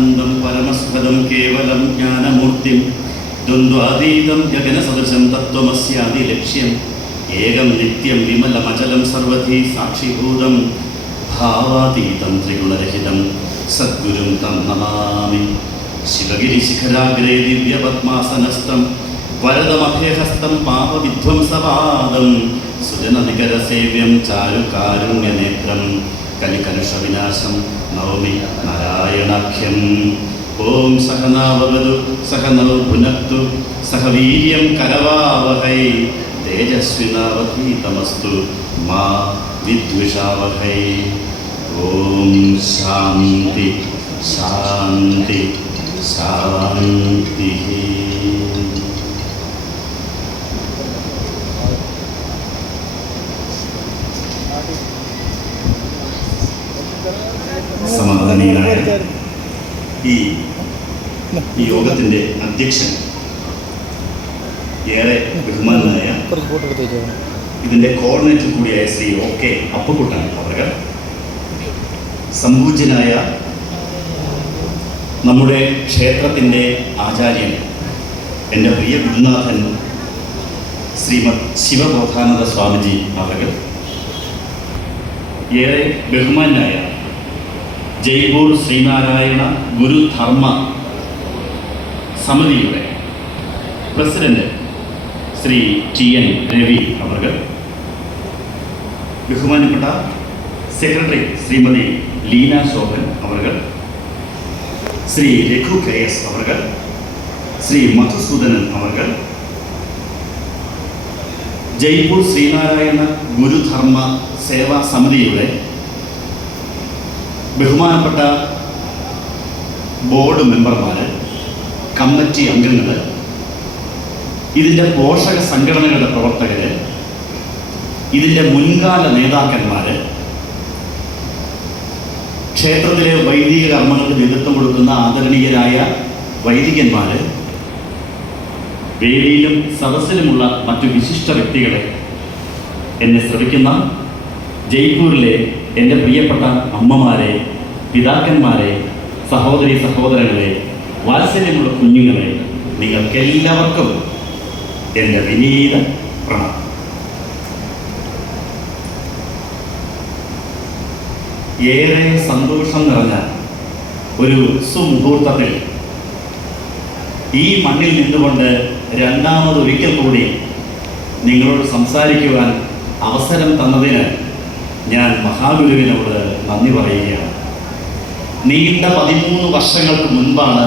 സച്ചിദാനന്ദം പരമസുഖദം കേവലം ജ്ഞാനമൂർത്തിം ദ്വന്ദ്വാതീതം ഗഗനസദൃശം തത്വമസ്യാദി ലക്ഷ്യം ഏകം നിത്യം വിമലമചലം സർവധി സാക്ഷിഭൂതം ഭാവാതീതം ത്രിഗുണരഹിതം സദ്ഗുരും തം നമാമി. ശിവഗിരിശിഖരാഗ്രേ ദിവ്യപദ്മാസനസ്ഥം വരദമഭയഹസ്തം പാപവിധ്വംസപാദം സുജനനികരസേവ്യം ചാരുകാരുണ്യനേത്രം കലികലുഷവിനാശം നവമി നാരായണാഖ്യം. ഓം സഹനാവവതു സഹനൗ ഭുനക്തു സഹ വീര്യം കരവാവഹൈ തേജസ്വിനാവധീതമസ്തു മാ വിദ്വിഷാവഹൈ. ഓം ശാന്തി ശാന്തി ശാന്തി. സമാധാനീയനായ ഈ യോഗത്തിൻ്റെ അധ്യക്ഷൻ, ഏറെ ബഹുമാനായ ഇതിൻ്റെ കോർഡിനേറ്റർ കൂടിയായ ശ്രീ OK അപ്പക്കുട്ടൻ അവർ, സംപൂജ്യനായ നമ്മുടെ ക്ഷേത്രത്തിൻ്റെ ആചാര്യൻ, എൻ്റെ പ്രിയ ഗുരുനാഥൻ ശ്രീമദ് ശിവബോധാനന്ദ സ്വാമിജി അവർ, ഏറെ ബഹുമാനായ ജയ്പൂർ ശ്രീനാരായണ ഗുരുധർമ്മ സമിതിയുടെ പ്രസിഡന്റ് ശ്രീ TN രവി അവർ, ബഹുമാനപ്പെട്ട സെക്രട്ടറി ശ്രീമതി ലീന ശോഭൻ അവർ, ശ്രീ രഘു KS അവർ, ശ്രീ മധുസൂദനൻ അവർ, ജയ്പൂർ ശ്രീനാരായണ ഗുരുധർമ്മ സേവാ സമിതിയുടെ ബഹുമാനപ്പെട്ട ബോർഡ് മെമ്പർമാർ, കമ്മിറ്റി അംഗങ്ങൾ, ഇതിൻ്റെ പോഷക സംഘടനകളുടെ പ്രവർത്തകർ, ഇതിൻ്റെ മുൻകാല നേതാക്കന്മാർ, ക്ഷേത്രത്തിലെ വൈദിക കർമ്മങ്ങൾക്ക് നേതൃത്വം കൊടുക്കുന്ന ആദരണീയരായ വൈദികന്മാർ, വേദിയിലും സദസ്സിലുമുള്ള മറ്റു വിശിഷ്ട വ്യക്തികളെ, എന്നെ ശ്രവിക്കുന്ന ജയ്പൂരിലെ എൻ്റെ പ്രിയപ്പെട്ട അമ്മമാരെ, പിതാക്കന്മാരെ, സഹോദരി സഹോദരങ്ങളെ, വാത്സല്യമുള്ള കുഞ്ഞുങ്ങളെ, നിങ്ങൾക്കെല്ലാവർക്കും എൻ്റെ വിനീത പ്രണാമം. ഏറെ സന്തോഷം നിറഞ്ഞ ഒരു സുമുഹൂർത്തത്തിൽ ഈ മണ്ണിൽ നിന്നുകൊണ്ട് രണ്ടാമതൊരിക്കൽ കൂടി നിങ്ങളോട് സംസാരിക്കുവാൻ അവസരം തന്നതിന് ഞാൻ മഹാഗുരുവിനോട് നന്ദി പറയുകയാണ്. നീണ്ട 13 വർഷങ്ങൾക്ക് മുൻപാണ്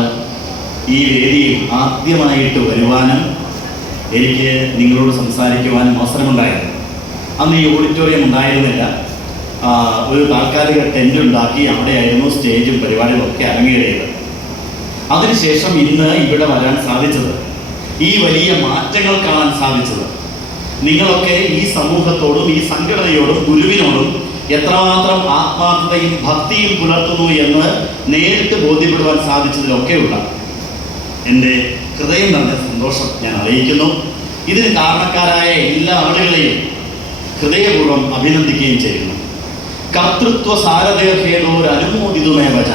ഈ വേദിയിൽ ആദ്യമായിട്ട് വരുവാനും എനിക്ക് നിങ്ങളോട് സംസാരിക്കുവാനും അവസരമുണ്ടായത്. അന്ന് ഈ ഓഡിറ്റോറിയം ഉണ്ടായിരുന്നില്ല. ഒരു താൽക്കാലിക ടെൻ്റ് ഉണ്ടാക്കി അവിടെയായിരുന്നു സ്റ്റേജും പരിപാടികളൊക്കെ അരങ്ങേറിയത്. അതിനുശേഷം ഇന്ന് ഇവിടെ വരാൻ സാധിച്ചത്, ഈ വലിയ മാറ്റങ്ങൾ കാണാൻ സാധിച്ചത്, നിങ്ങളൊക്കെ ഈ സമൂഹത്തോടും ഈ സംഘടനയോടും ഗുരുവിനോടും എത്രമാത്രം ആത്മാർത്ഥതയും ഭക്തിയും പുലർത്തുന്നു എന്ന് നേരിട്ട് ബോധ്യപ്പെടുവാൻ സാധിച്ചതിലൊക്കെയുള്ള എൻ്റെ ഹൃദയം നിറഞ്ഞ സന്തോഷം ഞാൻ അറിയിക്കുന്നു. ഇതിന് കാരണക്കാരായ എല്ലാ ആളുകളെയും ഹൃദയപൂർവ്വം അഭിനന്ദിക്കുകയും ചെയ്യുന്നു. കർത്തൃത്വ സാരഥേർഹേതോർ അനുമോദിതുമേവച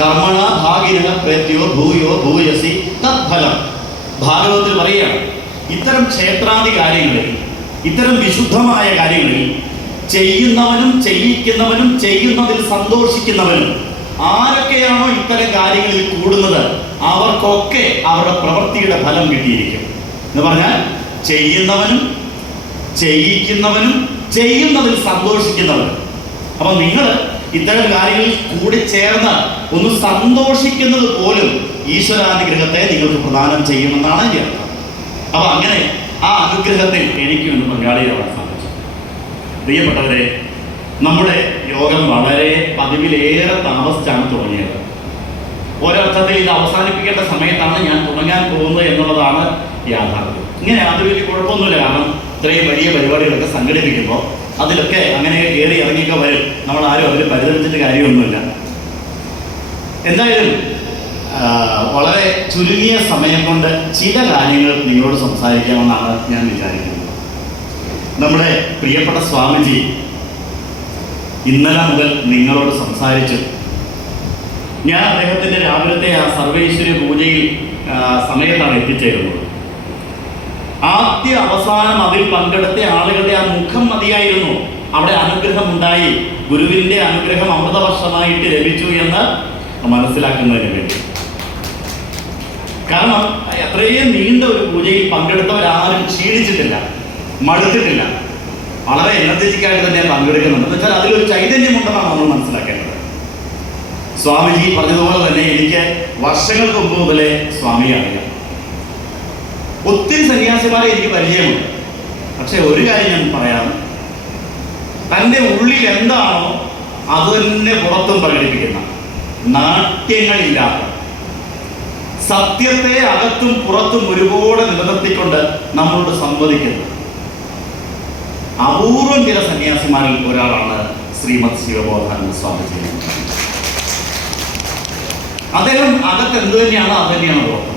കർമ്മണ ഭാഗിന പ്രത്യോ ഭൂയോ ഭൂയസി തത്ഫലം. ഭാഗവതത്തിൽ പറയുകയാണ്, ഇത്തരം ക്ഷേത്രാദി കാര്യങ്ങളിൽ, ഇത്തരം വിശുദ്ധമായ കാര്യങ്ങളിൽ ചെയ്യുന്നവനും ചെയ്യിക്കുന്നവനും ചെയ്യുന്നതിൽ സന്തോഷിക്കുന്നവനും ആരൊക്കെയാണോ ഇത്തരം കാര്യങ്ങളിൽ കൂടുന്നത് അവർക്കൊക്കെ അവരുടെ പ്രവൃത്തിയുടെ ഫലം കിട്ടിയിരിക്കും എന്ന് പറഞ്ഞാൽ, ചെയ്യുന്നവനും ചെയ്യിക്കുന്നവനും ചെയ്യുന്നതിൽ സന്തോഷിക്കുന്നവനും. അപ്പം നിങ്ങൾ ഇത്തരം കാര്യങ്ങളിൽ കൂടി ചേർന്ന് ഒന്ന് സന്തോഷിക്കുന്നത് പോലും ഈശ്വരാനുഗ്രഹത്തെ നിങ്ങൾക്ക് പ്രദാനം ചെയ്യുമെന്നാണ് എൻ്റെ അർത്ഥം. അപ്പൊ അങ്ങനെ ആ അനുഗ്രഹത്തിൽ എനിക്കും ഇന്ന് പങ്കാളിയാവാൻ സാധിച്ചു. പ്രിയപ്പെട്ടവരെ, നമ്മുടെ യോഗം വളരെ പതിവിലേറെ താമസിച്ചാണ് തുടങ്ങിയത്. ഒരർത്ഥത്തിൽ ഇത് അവസാനിപ്പിക്കേണ്ട സമയത്താണ് ഞാൻ തുടങ്ങാൻ പോകുന്നത് എന്നുള്ളതാണ് യാഥാർത്ഥ്യം. ഇങ്ങനെ അത് വലിയ കുഴപ്പമൊന്നുമില്ല. കാരണം ഇത്രയും വലിയ പരിപാടികളൊക്കെ സംഘടിപ്പിക്കുമ്പോൾ അതിലൊക്കെ അങ്ങനെ കയറി ഇറങ്ങിയൊക്കെ വരും. നമ്മളാരും അതിൽ പരിതപിച്ചിട്ട് കാര്യമൊന്നുമില്ല. എന്തായാലും വളരെ ചുരുങ്ങിയ സമയം കൊണ്ട് ചില കാര്യങ്ങൾ നിങ്ങളോട് സംസാരിക്കാമെന്നാണ് ഞാൻ വിചാരിക്കുന്നത്. നമ്മുടെ പ്രിയപ്പെട്ട സ്വാമിജി ഇന്നലെ മുതൽ നിങ്ങളോട് സംസാരിച്ചു. ഞാൻ അദ്ദേഹത്തിൻ്റെ രാവിലത്തെ ആ സർവേശ്വര പൂജയിൽ സമയത്താണ് എത്തിച്ചേരുന്നത്. ആദ്യ അവസാനം അതിൽ പങ്കെടുത്ത ആളുകളുടെ ആ മുഖം മതിയായിരുന്നു അവിടെ അനുഗ്രഹം ഉണ്ടായി, ഗുരുവിൻ്റെ അനുഗ്രഹം അമൃതവർഷമായിട്ട് ലഭിച്ചു എന്ന് മനസ്സിലാക്കുന്നതിന് വേണ്ടി. കാരണം അത്രയും നീണ്ട ഒരു പൂജയിൽ പങ്കെടുത്തവരാരും ക്ഷീണിച്ചിട്ടില്ല, മടുത്തിട്ടില്ല, വളരെ എനർജറ്റിക്കായിട്ട് തന്നെ പങ്കെടുക്കുന്നുണ്ട്. എന്ന് വെച്ചാൽ അതിലൊരു ചൈതന്യമുണ്ടെന്നാണ് നമ്മൾ മനസ്സിലാക്കേണ്ടത്. സ്വാമിജി പറഞ്ഞതുപോലെ തന്നെ എനിക്ക് വർഷങ്ങൾക്ക് മുമ്പ് മുതലേ സ്വാമിയെ അറിയാം. ഒത്തിരി സന്യാസിമാരെ എനിക്ക് പരിചയമുണ്ട്. പക്ഷെ ഒരു കാര്യം ഞാൻ പറയാം, തൻ്റെ ഉള്ളിൽ എന്താണോ അത് തന്നെ പുറത്തും പ്രകടിപ്പിക്കുന്ന, നാട്യങ്ങളില്ലാത്ത, സത്യത്തെ അകത്തും പുറത്തും ഒരുപോലെ നിലനിർത്തിക്കൊണ്ട് നമ്മളോട് സംവദിക്കുന്നത് അപൂർവം ചില സന്യാസിമാരിൽ ഒരാളാണ് ശ്രീമദ് ശിവബോധാനന്ദ സ്വാമിജി. അദ്ദേഹം അകത്ത് എന്ത് തന്നെയാണ് അത് തന്നെയാണ് പുറത്ത്.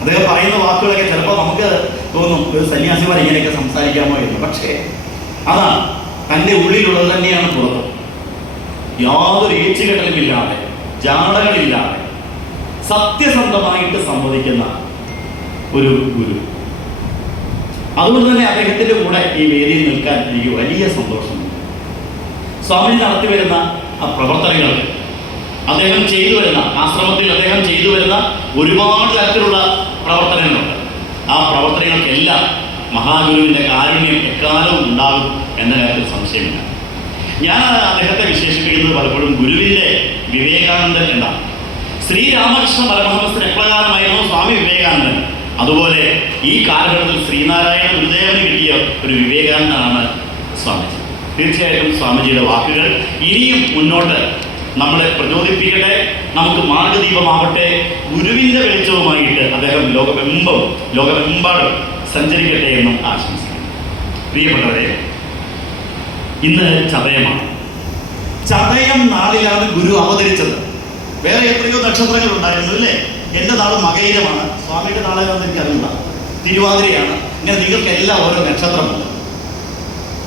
അദ്ദേഹം പറയുന്ന വാക്കുകളൊക്കെ ചിലപ്പോൾ നമുക്ക് തോന്നും ഒരു സന്യാസിമാർ ഇങ്ങനെയൊക്കെ സംസാരിക്കാമോ എന്ന്. പക്ഷേ അതാണ് തൻ്റെ ഉള്ളിലുള്ളത് തന്നെയാണ് പുറത്ത്. യാതൊരു ഏച്ചുകെട്ടലുമില്ലാതെ, ജാടകളില്ലാതെ സത്യസന്ധമായിട്ട് സംവദിക്കുന്ന ഒരു ഗുരു. അതുകൊണ്ട് തന്നെ അദ്ദേഹത്തിൻ്റെ കൂടെ ഈ വേദിയിൽ നിൽക്കാൻ എനിക്ക് വലിയ സന്തോഷമുണ്ട്. സ്വാമി നടത്തി വരുന്ന ആ പ്രവർത്തനങ്ങൾ, അദ്ദേഹം ചെയ്തു വരുന്ന ആശ്രമത്തിൽ അദ്ദേഹം ചെയ്തു വരുന്ന ഒരുപാട് തരത്തിലുള്ള പ്രവർത്തനങ്ങളുണ്ട്. ആ പ്രവർത്തനങ്ങൾക്കെല്ലാം മഹാഗുരുവിൻ്റെ കാരുണ്യം എക്കാലവും ഉണ്ടാകും എന്ന കാര്യത്തിൽ സംശയമില്ല. ഞാൻ അദ്ദേഹത്തെ വിശേഷിപ്പിക്കുന്നത് പലപ്പോഴും ഗുരുവിൻ്റെ വിവേകാനന്ദൻ എന്നാണ്. ശ്രീരാമകൃഷ്ണ പരമഹംസൻ എപ്രകാരമായിരുന്നു സ്വാമി വിവേകാനന്ദൻ, അതുപോലെ ഈ കാലഘട്ടത്തിൽ ശ്രീനാരായണ ഗുരുദേവന് കിട്ടിയ ഒരു വിവേകാനന്ദനാണ് സ്വാമിജി. തീർച്ചയായിട്ടും സ്വാമിജിയുടെ വാക്കുകൾ ഇനിയും മുന്നോട്ട് നമ്മളെ പ്രചോദിപ്പിക്കട്ടെ, നമുക്ക് മാർഗദീപമാവട്ടെ. ഗുരുവിൻ്റെ വെളിച്ചവുമായിട്ട് അദ്ദേഹം ലോകമെമ്പാടും സഞ്ചരിക്കട്ടെ എന്നും ആശംസിക്കുന്നു. പ്രിയപ്പെട്ടവരെ, ഇന്ന് ചതയമാണ്. ചതയം നാളിലാണ് ഗുരു അവതരിച്ചത്. വേറെ എത്രയോ നക്ഷത്രങ്ങൾ ഉണ്ടായിരുന്നു അല്ലേ? എൻ്റെ നാട് മകയിരമാണ്, സ്വാമിയുടെ നാളെയാണെന്ന് എനിക്കറിയില്ല, തിരുവാതിരയാണ്. ഇങ്ങനെ നിങ്ങൾക്ക് എല്ലാം ഓരോ നക്ഷത്രമുണ്ട്.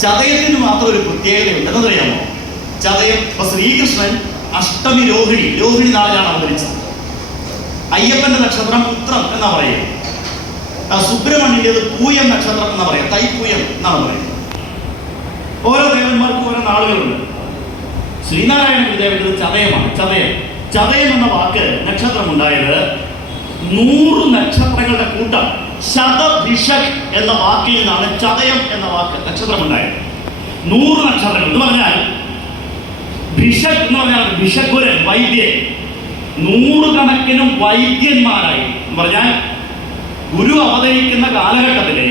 ചതയത്തിന് മാത്രം ഒരു പ്രത്യേകതയുണ്ട്. എന്നറിയാമോ? ചതയം ഇപ്പൊ ശ്രീകൃഷ്ണൻ അഷ്ടമി രോഹിണി നാളിലാണ് അവതരിച്ചത്. അയ്യപ്പന്റെ നക്ഷത്രം ഉത്രം എന്നാ പറയുക. സുബ്രഹ്മണ്യൻ്റെത് പൂയം നക്ഷത്രം എന്നാ പറയാം, തൈപ്പൂയം എന്നാണ് പറയുന്നത്. ഓരോ ദേവന്മാർക്കും ഓരോ നാളുകളുണ്ട്. ശ്രീനാരായണ ഗുരുദേവന്റെ ചതയമാണ്. ചതയം എന്ന വാക്ക് നക്ഷത്രം ഉണ്ടായത് 100 നക്ഷത്രങ്ങളുടെ കൂട്ടം, ശതഭിഷക് എന്ന വാക്കിൽ നിന്നാണ് ചതയം എന്ന വാക്ക് നക്ഷത്രം ഉണ്ടായത്. 100 നക്ഷത്രങ്ങൾ എന്ന് പറഞ്ഞാൽ ഭിഷക് എന്ന് പറഞ്ഞാൽ ഭിഷക്കുരൻ, വൈദ്യൻ. 100 കണക്കിന് വൈദ്യന്മാരായി എന്ന് പറഞ്ഞാൽ ഗുരു അവതരിക്കുന്ന കാലഘട്ടത്തിലെ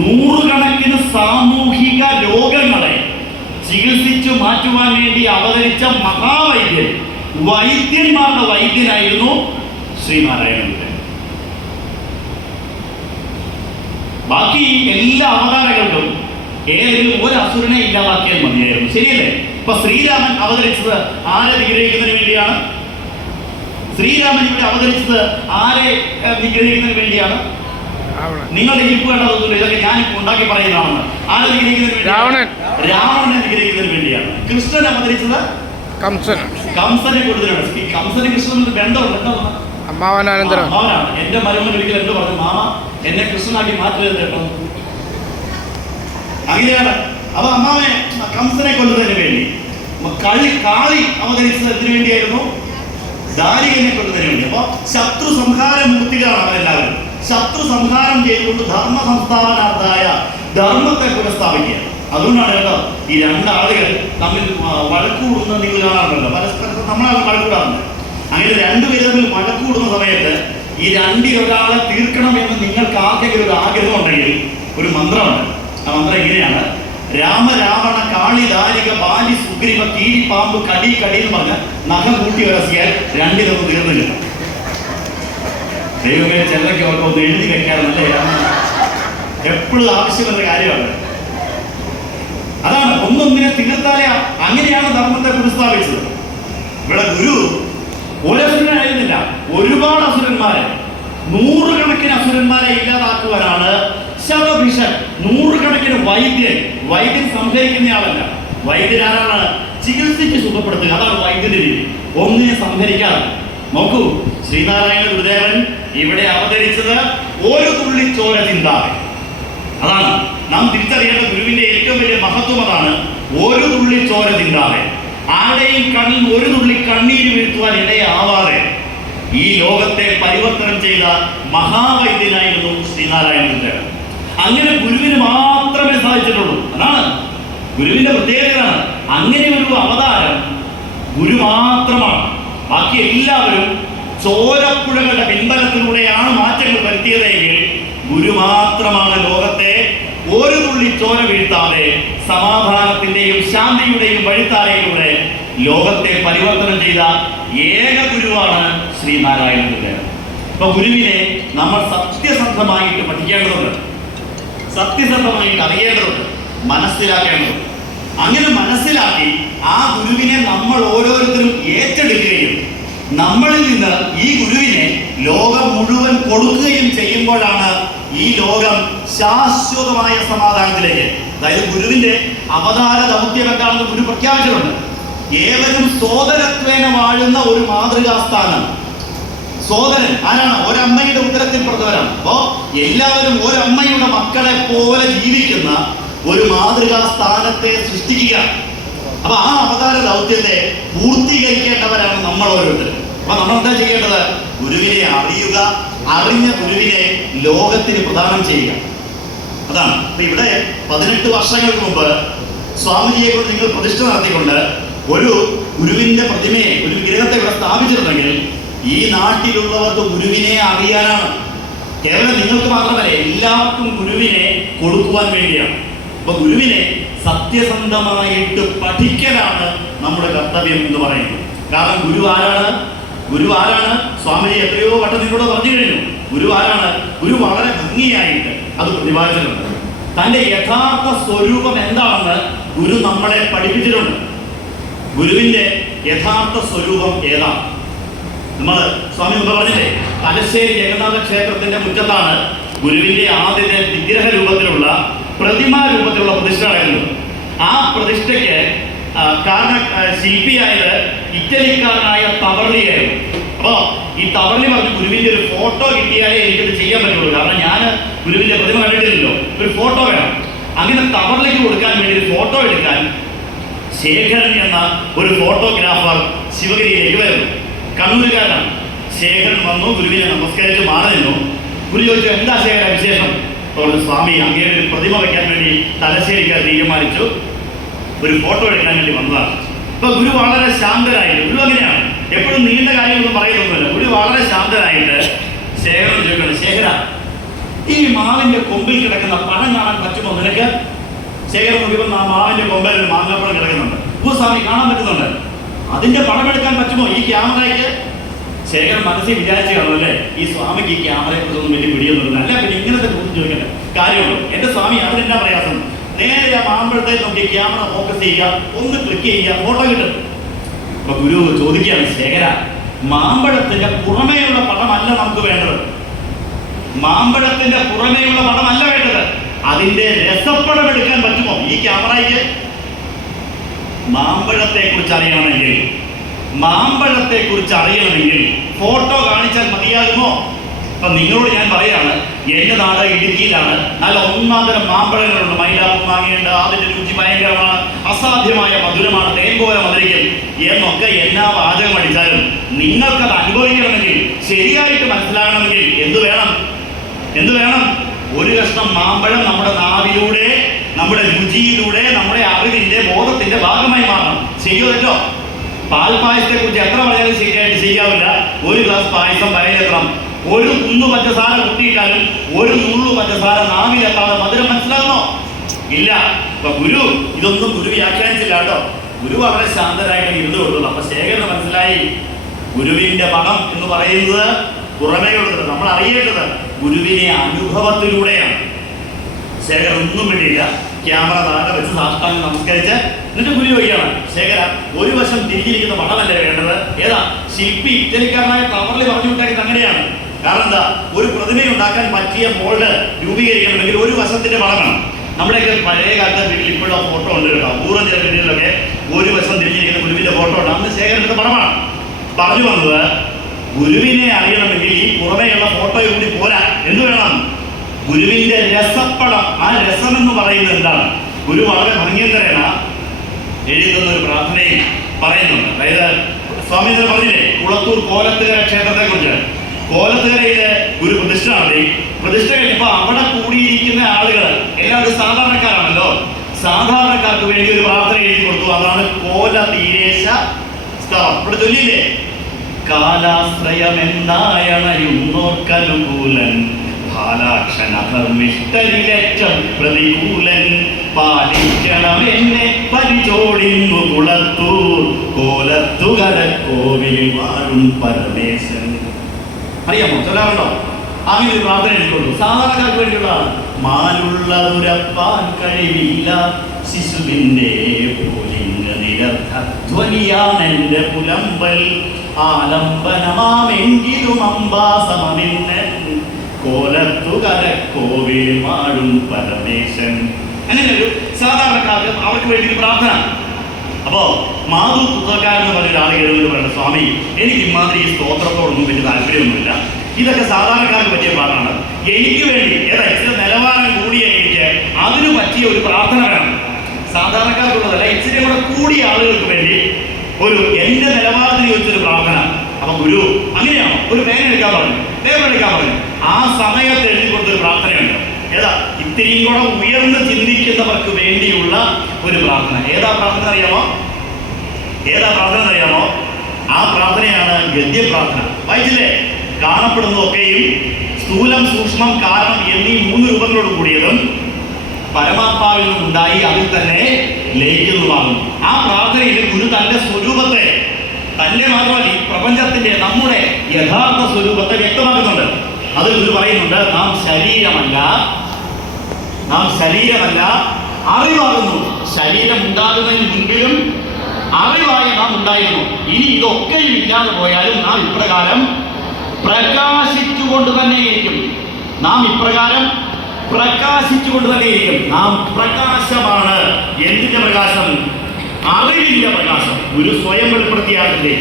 100 കണക്കിന് സാമൂഹിക രോഗങ്ങളെ ചികിത്സിച്ചു മാറ്റുവാൻ വേണ്ടി അവതരിച്ച മഹാവൈദ്യൻ, വൈദ്യന്മാരുടെ വൈദ്യനായിരുന്നു ശ്രീനാരായണ ഗുരുദേവൻ. ബാക്കി എല്ലാ അവതാരങ്ങൾക്കും ഏതെങ്കിലും ഒരു അസുരനെ ഇല്ലാതാക്കിയാൽ മതിയായിരുന്നു. ശരിയല്ലേ? ഇപ്പൊ ശ്രീരാമൻ അവതരിച്ചത് ആരെ നിഗ്രഹിക്കുന്നതിന് വേണ്ടിയാണ്? ശ്രീരാമൻ ഇവിടെ അവതരിച്ചത് ആരെ നിഗ്രഹിക്കുന്നതിന് വേണ്ടിയാണ്? നിങ്ങളുടെ ഇരിപ്പ് വേണ്ടതൊന്നുമില്ല, ഇതൊക്കെ ഞാനിപ്പോൾ ഉണ്ടാക്കി പറയുന്നതാണ്. ആരെ നിഗ്രഹിക്കുന്നതിന് വേണ്ടി? രാവണനെ നിഗ്രഹിക്കുന്നതിന് വേണ്ടിയാണ്. കൃഷ്ണൻ അവതരിച്ചത് കംസനെ കൊടുത്തിട്ടാണ്. ഈ കംസന് കൃഷ്ണന് ബന്ധമുണ്ട്. അമ്മാവനാണ്. എന്റെ മരുമൻ ഒരിക്കലും എന്ത് പറഞ്ഞു? മാമ എന്നെ കൃഷ്ണനാക്കി മാറ്റരുത് കേട്ടോ. അങ്ങനെയാണ്. അപ്പൊ അമ്മാവനെ കംസനെ കൊല്ലുന്നതിന് വേണ്ടി. കാളി അവതരിച്ചത് എന്തിനു വേണ്ടിയായിരുന്നു? ദാരികനെ കൊല്ലുന്നതിന് വേണ്ടി. അപ്പൊ ശത്രു സംഹാര മൂർത്തികളാണ് അവരെല്ലാവരും. ശത്രു സംഹാരം ചെയ്തുകൊണ്ട് ധർമ്മ സംസ്ഥാപനാർത്ഥായ ധർമ്മത്തെ പുനഃസ്ഥാപിക്കുക. അതുകൊണ്ടാണ് കേട്ടോ ഈ രണ്ടാളുകൾ തമ്മിൽ വഴക്കൂടുന്നത് നിങ്ങൾ കാണാറുണ്ടല്ലോ. പരസ്പരം നമ്മളാണ് വഴക്കൂടാറുണ്ട്. അങ്ങനെ രണ്ടുപേരും തമ്മിൽ വഴക്കൂടുന്ന സമയത്ത് ഈ രണ്ടിലൊരാളെ തീർക്കണം എന്ന് നിങ്ങൾക്ക് ആർക്കെങ്കിലും ഒരു ആഗ്രഹം ഉണ്ടെങ്കിൽ ഒരു മന്ത്രമുണ്ട്. ആ മന്ത്രം ഇങ്ങനെയാണ്: രാമ രാവണ കാളി ദാരിക ബാലി സുഗ്രീവ കീരി പാമ്പ് കടി എന്ന് പറഞ്ഞ് നഖം കൂട്ടി വരസിയാൽ രണ്ടിലൊന്ന് തീർന്നു കിട്ടും. ദൈവമേ, ചിലരൊക്കെ അവർക്ക് ഒന്ന് എഴുതി വെക്കാറുണ്ടല്ലേ? എപ്പോഴും ആവശ്യമുള്ള കാര്യമാണ്. അതാണ് ഒന്നൊന്നിനെ തീർത്താലേ. അങ്ങനെയാണ് ധർമ്മത്തെ പുനഃസ്ഥാപിച്ചത്. ഇവിടെ ഗുരു ഒരസുരനായിരുന്നില്ല, ഒരുപാട് അസുരന്മാരെ, 100 കണക്കിന് അസുരന്മാരെ ഇല്ലാതാക്കുവാനാണ് ശതഭിഷൻ. 100 കണക്കിന് വൈദ്യൻ സംഹരിക്കുന്നയാളല്ല. വൈദ്യൻ ആരാണ്? ചികിത്സിച്ച് സുഖപ്പെടുത്തുക. അതാണ് വൈദ്യന്റെ രീതി. ഒന്നിനെ സംഹരിക്കാതെ നോക്കൂ, ശ്രീനാരായണ ഗുരുദേവൻ ഇവിടെ അവതരിച്ചത് ഒരു തുള്ളി ചോര ചിന്താതെ. അതാണ് നാം തിരിച്ചറിയേണ്ട ഗുരുവിന്റെ ഏറ്റവും വലിയ മഹത്വം. അതാണ് ഒരു തുള്ളി ചോര ചിന്താതെ, ആരുടെയും കണ്ണിൽ ഒരു തുള്ളി കണ്ണീര് വീഴ്ത്തുവാൻ ഇടയാവാതെ ഈ ലോകത്തെ പരിവർത്തനം ചെയ്ത മഹാവൈദ്യനായിരുന്നു ശ്രീനാരായണ ഗുരുദേവൻ. അങ്ങനെ ഗുരുവിന് മാത്രമേ സാധിച്ചിട്ടുള്ളൂ. അതാണ് ഗുരുവിന്റെ പ്രത്യേകത. അങ്ങനെ ഒരു അവതാരം ഗുരു മാത്രമാണ്. ബാക്കി എല്ലാവരും ചോരപ്പുഴകളുടെ പിൻബലത്തിലൂടെയാണ് മാറ്റങ്ങൾ വരുത്തിയതെങ്കിൽ ഗുരു മാത്രമാണ് ലോകത്തെ ഒരു തുള്ളി ചോര വീഴ്ത്താതെ സമാധാനത്തിന്റെയും ശാന്തിയുടെയും വഴിത്താരയിലൂടെ ലോകത്തെ പരിവർത്തനം ചെയ്ത ഏക ഗുരുവാണ് ശ്രീനാരായണ ഗുരുദേവൻ. അപ്പൊ ഗുരുവിനെ നമ്മൾ സത്യസന്ധമായിട്ട് പഠിക്കേണ്ടതുണ്ട്, സത്യസന്ധമായിട്ട് അറിയേണ്ടതുണ്ട്, മനസ്സിലാക്കേണ്ടതുണ്ട്. അങ്ങനെ മനസ്സിലാക്കി ആ ഗുരുവിനെ നമ്മൾ ഓരോരുത്തരും ഏറ്റെടുക്കുകയും നമ്മളിൽ നിന്ന് ഈ ഗുരുവിനെ ലോകം മുഴുവൻ കൊടുക്കുകയും ചെയ്യുമ്പോഴാണ് ഈ ലോകം ശാശ്വതമായ സമാധാനത്തിലേക്ക്, അതായത് ഗുരുവിന്റെ അവതാര ദൗത്യം എന്താണെന്ന് ഗുരു പ്രഖ്യാപിച്ചിട്ടുണ്ട്. ഏവരും സോദരത്വേന വാഴുന്ന ഒരു മാതൃകാസ്ഥാനം. സോദരൻ ആരാണ്? ഒരമ്മയുടെ ഉദരത്തിൽ പുറത്തവരാണ്. അപ്പോ എല്ലാവരും ഒരമ്മയുടെ മക്കളെ പോലെ ജീവിക്കുന്ന ഒരു മാതൃകാ സ്ഥാനത്തെ സൃഷ്ടിക്കുക. അപ്പൊ ആ അവതാര ദൗത്യത്തെ പൂർത്തീകരിക്കേണ്ടവരാണ് നമ്മൾ ഓരോരുത്തരും. അപ്പൊ നമ്മൾ എന്താ ചെയ്യേണ്ടത്? ഗുരുവിനെ അറിയുക, അറിഞ്ഞ ഗുരുവിനെ ലോകത്തിന് പ്രദാനം ചെയ്യുക. അതാണ്. അപ്പൊ ഇവിടെ 18 വർഷങ്ങൾക്ക് മുമ്പ് സ്വാമിജിയെ കൊണ്ട് നിങ്ങൾ പ്രതിഷ്ഠ നടത്തിക്കൊണ്ട് ഒരു ഗുരുവിന്റെ പ്രതിമയെ, ഒരു വിഗ്രഹത്തെ ഇവിടെ സ്ഥാപിച്ചിട്ടുണ്ടെങ്കിൽ ഈ നാട്ടിലുള്ളവർക്ക് ഗുരുവിനെ അറിയാനാണ്. കേവലം നിങ്ങൾക്ക് മാത്രമല്ല, എല്ലാവർക്കും ഗുരുവിനെ കൊടുക്കുവാൻ വേണ്ടിയാണ്. അപ്പൊ ഗുരുവിനെ സത്യസന്ധമായിട്ട് പഠിക്കലാണ് നമ്മുടെ കർത്തവ്യം എന്ന് പറയുന്നത്. കാരണം ഗുരു ആരാണ്? ഗുരു ആരാണ്? സ്വാമിജി എത്രയോ വട്ടം നിങ്ങളോട് പറഞ്ഞു കഴിഞ്ഞു. ഗുരു ആരാണ്? ഗുരു വളരെ ഭംഗിയായിട്ട് അത് പ്രതിപാദിച്ചിട്ടുണ്ട്. തന്റെ യഥാർത്ഥ സ്വരൂപം എന്താണെന്ന് ഗുരു നമ്മളെ പഠിപ്പിച്ചിട്ടുണ്ട്. ഗുരുവിന്റെ യഥാർത്ഥ സ്വരൂപം ഏതാണ്? നമ്മൾ സ്വാമി മുമ്പ് പറഞ്ഞില്ലേ, തലശ്ശേരി ജഗന്നാഥ ക്ഷേത്രത്തിന്റെ മുറ്റത്താണ് ഗുരുവിന്റെ ആദ്യത്തെ വിഗ്രഹ രൂപത്തിലുള്ള, പ്രതിമാ രൂപത്തിലുള്ള പ്രതിഷ്ഠ നടക്കുന്നത്. ആ പ്രതിഷ്ഠയ്ക്ക് ശില്പിയായത് ഇറ്റലിക്കാരനായ തവർലിയായിരുന്നു. അപ്പോ ഈ തവർലി പറഞ്ഞു, ഗുരുവിന്റെ ഒരു ഫോട്ടോ കിട്ടിയാലേ എനിക്കത് ചെയ്യാൻ പറ്റുള്ളൂ, കാരണം ഞാൻ ഗുരുവിന്റെ പ്രതിമ കണ്ടിട്ടില്ലല്ലോ, ഒരു ഫോട്ടോ വേണം. അങ്ങനെ തവർലിക്ക് കൊടുക്കാൻ വേണ്ടി ഒരു ഫോട്ടോ എടുക്കാൻ ശേഖരൻ എന്ന ഒരു ഫോട്ടോഗ്രാഫർ ശിവഗിരിയിലേക്ക് വരുന്നു. കണ്ണൂരുകാരനാണ്. ശേഖരൻ വന്നു, ഗുരുവിനെ നമസ്കരിച്ച് മാറി നിന്നു. ഗുരു ചോദിച്ചു, എന്താ ശേഖര വിശേഷം? അപ്പോൾ സ്വാമി അങ്ങേ ഒരു പ്രതിമ വയ്ക്കാൻ വേണ്ടി തലശ്ശേരിക്കാർ തീരുമാനിച്ചു, ഒരു ഫോട്ടോ എടുക്കാൻ വേണ്ടി വന്നതാണ്. ഇപ്പൊ ഗുരു വളരെ ശാന്തരായിട്ട്, ഗുരു അങ്ങനെയാണ്, എപ്പോഴും നീണ്ട കാര്യങ്ങളൊന്നും പറയുന്നൊന്നുമില്ല. ഗുരു വളരെ ശാന്തരായിട്ട് ശേഖരൻ ചോദിക്കണം, ശേഖര, ഈ മാവിന്റെ കൊമ്പിൽ കിടക്കുന്ന പഴം കാണാൻ പറ്റുമോ നിനക്ക്? ശേഖരൻ നോക്കിയപ്പോൾ ആ മാവിന്റെ കൊമ്പിൽ ഒരു മാങ്ങാപ്പഴം കിടക്കുന്നുണ്ട്. സ്വാമി കാണാൻ പറ്റുന്നുണ്ട്. അതിന്റെ പടം എടുക്കാൻ പറ്റുമോ ഈ ക്യാമറയ്ക്ക്? ശേഖരൻ മനസ്സിൽ വിചാരിച്ചു കാണുമല്ലേ, ഈ സ്വാമിക്ക് ഈ ക്യാമറയെ കുറിച്ചൊന്നും വലിയ പിടിയൊന്നുമില്ല, അല്ല പിന്നെ ഇങ്ങനത്തെ ചോദ്യം ചോദിക്കട്ടെ കാര്യമുള്ളൂ. എന്റെ സ്വാമി അതിനെന്നാ പ്രയാസം? നേരെ ആ മാമ്പഴത്തെ നോക്കി ക്യാമറ ഫോക്കസ് ചെയ്യുക, ഒന്ന് ക്ലിക്ക് ചെയ്യുക, ഫോട്ടോ കിട്ടും. അപ്പൊ ഗുരു ചോദിക്കുകയാണ്, ശേഖര, മാമ്പഴത്തിന്റെ പുറമേയുള്ള പടമല്ല നമുക്ക് വേണ്ടത്, മാമ്പഴത്തിന്റെ പുറമേയുള്ള പടമല്ല വേണ്ടത്, അതിന്റെ രസപ്പടം എടുക്കാൻ പറ്റുമോ ഈ ക്യാമറയ്ക്ക്? മാമ്പഴത്തെ കുറിച്ച് അറിയണമെങ്കിൽ ഫോട്ടോ കാണിച്ചാൽ മതിയാകുമോ? അപ്പൊ നിങ്ങളോട് ഞാൻ പറയാണ്, എന്റെ നാട് ഇടുക്കിയിലാണ്, നല്ല ഒന്നാന്തരം മാമ്പഴങ്ങളുണ്ട്, മൈലാപ്പൂർ മാങ്ങയുണ്ട്, അതിന്റെ രുചി ഭയങ്കരമാണ്, അസാധ്യമായ മധുരമാണ്, തേൻ പോലെ മധുരിക്കും എന്നൊക്കെ എന്നാ വാചകം അടിച്ചാലും നിങ്ങൾക്കത് അനുഭവിക്കണമെങ്കിൽ, ശരിയായിട്ട് മനസ്സിലാകണമെങ്കിൽ എന്ത് വേണം? ഒരു കഷ്ണം മാമ്പഴം നമ്മുടെ നാവിലൂടെ, നമ്മുടെ രുചിയിലൂടെ, നമ്മുടെ അറിവിന്റെ ബോധത്തിന്റെ ഭാഗമായി മാറണം. ശരിയോ തെറ്റോ? പാൽപ്പായസത്തെ കുറിച്ച് എത്ര പറഞ്ഞാലും ശരിയായിട്ട് ചെയ്യാവില്ല. ഒരു ഗ്ലാസ് പായസം വരയിലെത്തണം. ഒരു കുന്നു പഞ്ചസാര കുത്തിയിട്ടാലും ഒരു നുള്ളു പഞ്ചസാര നാവിലെത്താതെ മധുരം മനസ്സിലാകുന്നോ? ഇല്ല. അപ്പൊ ഗുരു ഇതൊന്നും ഗുരു വ്യാഖ്യാനിച്ചില്ല കേട്ടോ. ഗുരു വളരെ ശാന്തരായിട്ട് ഇരുന്ന് കൊടുക്കുന്നു. അപ്പൊ ശേഖരന് മനസ്സിലായി, ഗുരുവിന്റെ പണം എന്ന് പറയുന്നത് പുറമേയുള്ളത്, നമ്മൾ അറിയേണ്ടത് ഗുരുവിനെ അനുഭവത്തിലൂടെയാണ്. ശേഖരൻ ഒന്നും വേണ്ടിയില്ല, ക്യാമറ താഴെ വെച്ച് സാഷ്ടാംഗം നമസ്കരിച്ച് എന്നിട്ട് ഗുരു ചോദിക്കുകയാണ്, ശേഖര, ഒരു വശം തിരിഞ്ഞിരിക്കുന്ന പടമല്ലേ വേണ്ടത്? ഏതാ? ശില്പി ഇറ്റലിക്കാരനായ തവർലി പറഞ്ഞു വിട്ടാക്കിയത് അങ്ങനെയാണ്. കാരണം എന്താ, ഒരു പ്രതിമയുണ്ടാക്കാൻ പറ്റിയ മോൾഡ് രൂപീകരിക്കണമെങ്കിൽ ഒരു വശത്തിന്റെ പടം വേണം. നമ്മുടെയൊക്കെ പഴയ കാലത്തെ വീട്ടിൽ ഇപ്പോഴുള്ള ഫോട്ടോ ഉണ്ട് കേട്ടോ. പൂർവ്വം ചില വീടുകളിലൊക്കെ ഒരു വശം തിരിഞ്ഞിരിക്കുന്ന ഗുരുവിന്റെ ഫോട്ടോ ഉണ്ട്. അന്ന് ശേഖരന്റെ പടമാണ്. പറഞ്ഞു വന്നത്, ഗുരുവിനെ അറിയണമെങ്കിൽ ഈ പുറമേയുള്ള ഫോട്ടോയിൽ കൂടി പോരാ. എന്ത് വേണം? ഗുരുവിന്റെ രസപ്പടം. ആ രസം എന്ന് പറയുന്നത് എന്താണ്? ഗുരു വളരെ ഭംഗിയന്തരേണ എഴുതുന്ന ഒരു പ്രാർത്ഥനയിൽ പറയുന്നുണ്ട്. അതായത് സ്വാമി പറഞ്ഞില്ലേ കുളത്തൂർ കോലത്തുകര ക്ഷേത്രത്തെ കുറിച്ച്. കോലത്തുകരയിലെ ഗുരു പ്രതിഷ്ഠ നടത്തി. പ്രതിഷ്ഠ കഴിഞ്ഞപ്പോൾ അവിടെ കൂടിയിരിക്കുന്ന ആളുകൾ എല്ലാവരും സാധാരണക്കാരാണല്ലോ. സാധാരണക്കാർക്ക് വേണ്ടി ഒരു പ്രാർത്ഥന എഴുതി കൊടുത്തു. അതാണ് കോല തീരേശ സ്തവം. ഇവിടെ ചൊല്ലിയില്ലേ, കാലാശ്രയമെന്നായണയുന്നോർക്കനുകൂലൻ ബാലാക്ഷനധർമ്മിഷ്ടരിലക്ഷം പ്രതികൂലൻ പാലിക്കണമെന്നെ പരിചോടിന്നു കുളത്തൂർ കോലത്തുകര കോവിൽ വാഴും പരമേശൻ. അറിയാമോ? ചൊല്ലാറുണ്ടോ? അങ്ങനെ ഒരു പ്രാർത്ഥന എഴുതിക്കൊള്ളൂ. സാധാരണക്കാർക്ക് വേണ്ടിയുള്ളതാണ്. മാലുള്ളതുരപ്പാൻ കഴിവില്ല ശിശുവിന്റെ ധ്വനിയാണെന്റെ പുലമ്പൽ ആലംബനമാമെങ്കിലും അംബാസമമിന്നൻ കോലത്തുകര കോവിൽ വാഴും പരമേശൻ. അങ്ങനെ ഒരു സാധാരണക്കാർക്ക് അവർക്ക് വേണ്ടി ഒരു പ്രാർത്ഥന. അപ്പോ മാധു പുത്രക്കാരൻ എന്ന് പറഞ്ഞ ഒരാൾ എഴുതുന്നത് പറയുന്നത്, സ്വാമി എനിക്ക് ഇമാതിരി ഈ സ്തോത്രത്തോടൊന്നും വലിയ താല്പര്യമൊന്നുമില്ല, ഇതൊക്കെ സാധാരണക്കാർക്ക് പറ്റിയ പാട്ടാണ്, എനിക്ക് വേണ്ടി ഏതാ ഇച്ചിരി നിലവാരം കൂടിയ എനിക്ക് അതിന് പറ്റിയ ഒരു പ്രാർത്ഥന വേണം. സാധാരണക്കാർക്കുള്ളതല്ല, ഇച്ചിരി കൂടെ കൂടിയ ആളുകൾക്ക് വേണ്ടി ഒരു എന്റെ നിലവാരത്തിന് ചോദിച്ചൊരു പ്രാർത്ഥന. അപ്പൊ ഗുരു അങ്ങനെയാണോ? ഒരു പേന എടുക്കാൻ പറഞ്ഞു, പേപ്പർ എടുക്കാൻ പറഞ്ഞു. ആ സമയത്ത് എഴുതി കൊടുത്തൊരു പ്രാർത്ഥനയുണ്ട്. ഏതാ? ഇത്തിരിയും കൂടെ ഉയർന്ന് ചിന്തിക്കുന്നവർക്ക് വേണ്ടിയുള്ള ഒരു പ്രാർത്ഥന. ഏതാ പ്രാർത്ഥന അറിയാമോ? ഏതാ പ്രാർത്ഥന അറിയാമോ? ആ പ്രാർത്ഥനയാണ് ഗദ്യപ്രാർത്ഥന. വായിച്ചില്ലേ? കാണപ്പെടുന്നതൊക്കെയും സ്ഥൂലം, സൂക്ഷ്മം, കാരണം എന്നീ 3 രൂപങ്ങളോട് കൂടിയതും പരമാത്മാവിൽ നിന്നുണ്ടായി അതിൽ തന്നെ ലയിക്കുന്നതാകും. ആ പ്രാർത്ഥനയിൽ ഗുരു തന്റെ സ്വരൂപത്തെ, തന്റെ മാത്രമല്ല ഈ പ്രപഞ്ചത്തിന്റെ നമ്മുടെ യഥാർത്ഥ സ്വരൂപത്തെ വ്യക്തമാക്കുന്നുണ്ട്. അതിൽ ഗുരു പറയുന്നുണ്ട്, നാം ശരീരമല്ല അറിവാകുന്നു. ശരീരം ഉണ്ടാകുന്നതിന് മുൻപിലും അറിവായി നാം ഉണ്ടായിരുന്നു. ഇനി ഇതൊക്കെയും ഇല്ലാതെ പോയാലും നാം ഇപ്രകാരം പ്രകാശിച്ചുകൊണ്ട് തന്നെ ഇരിക്കും. നാം ഇപ്രകാരം പ്രകാശിച്ചുകൊണ്ട് തന്നെ ഇരിക്കും. നാം പ്രകാശമാണ്. എന്തിന്റെ പ്രകാശം? അറിവിന്റെ പ്രകാശം. ഗുരു സ്വയം വെളിപ്പെടുത്തിയാകില്ലേ,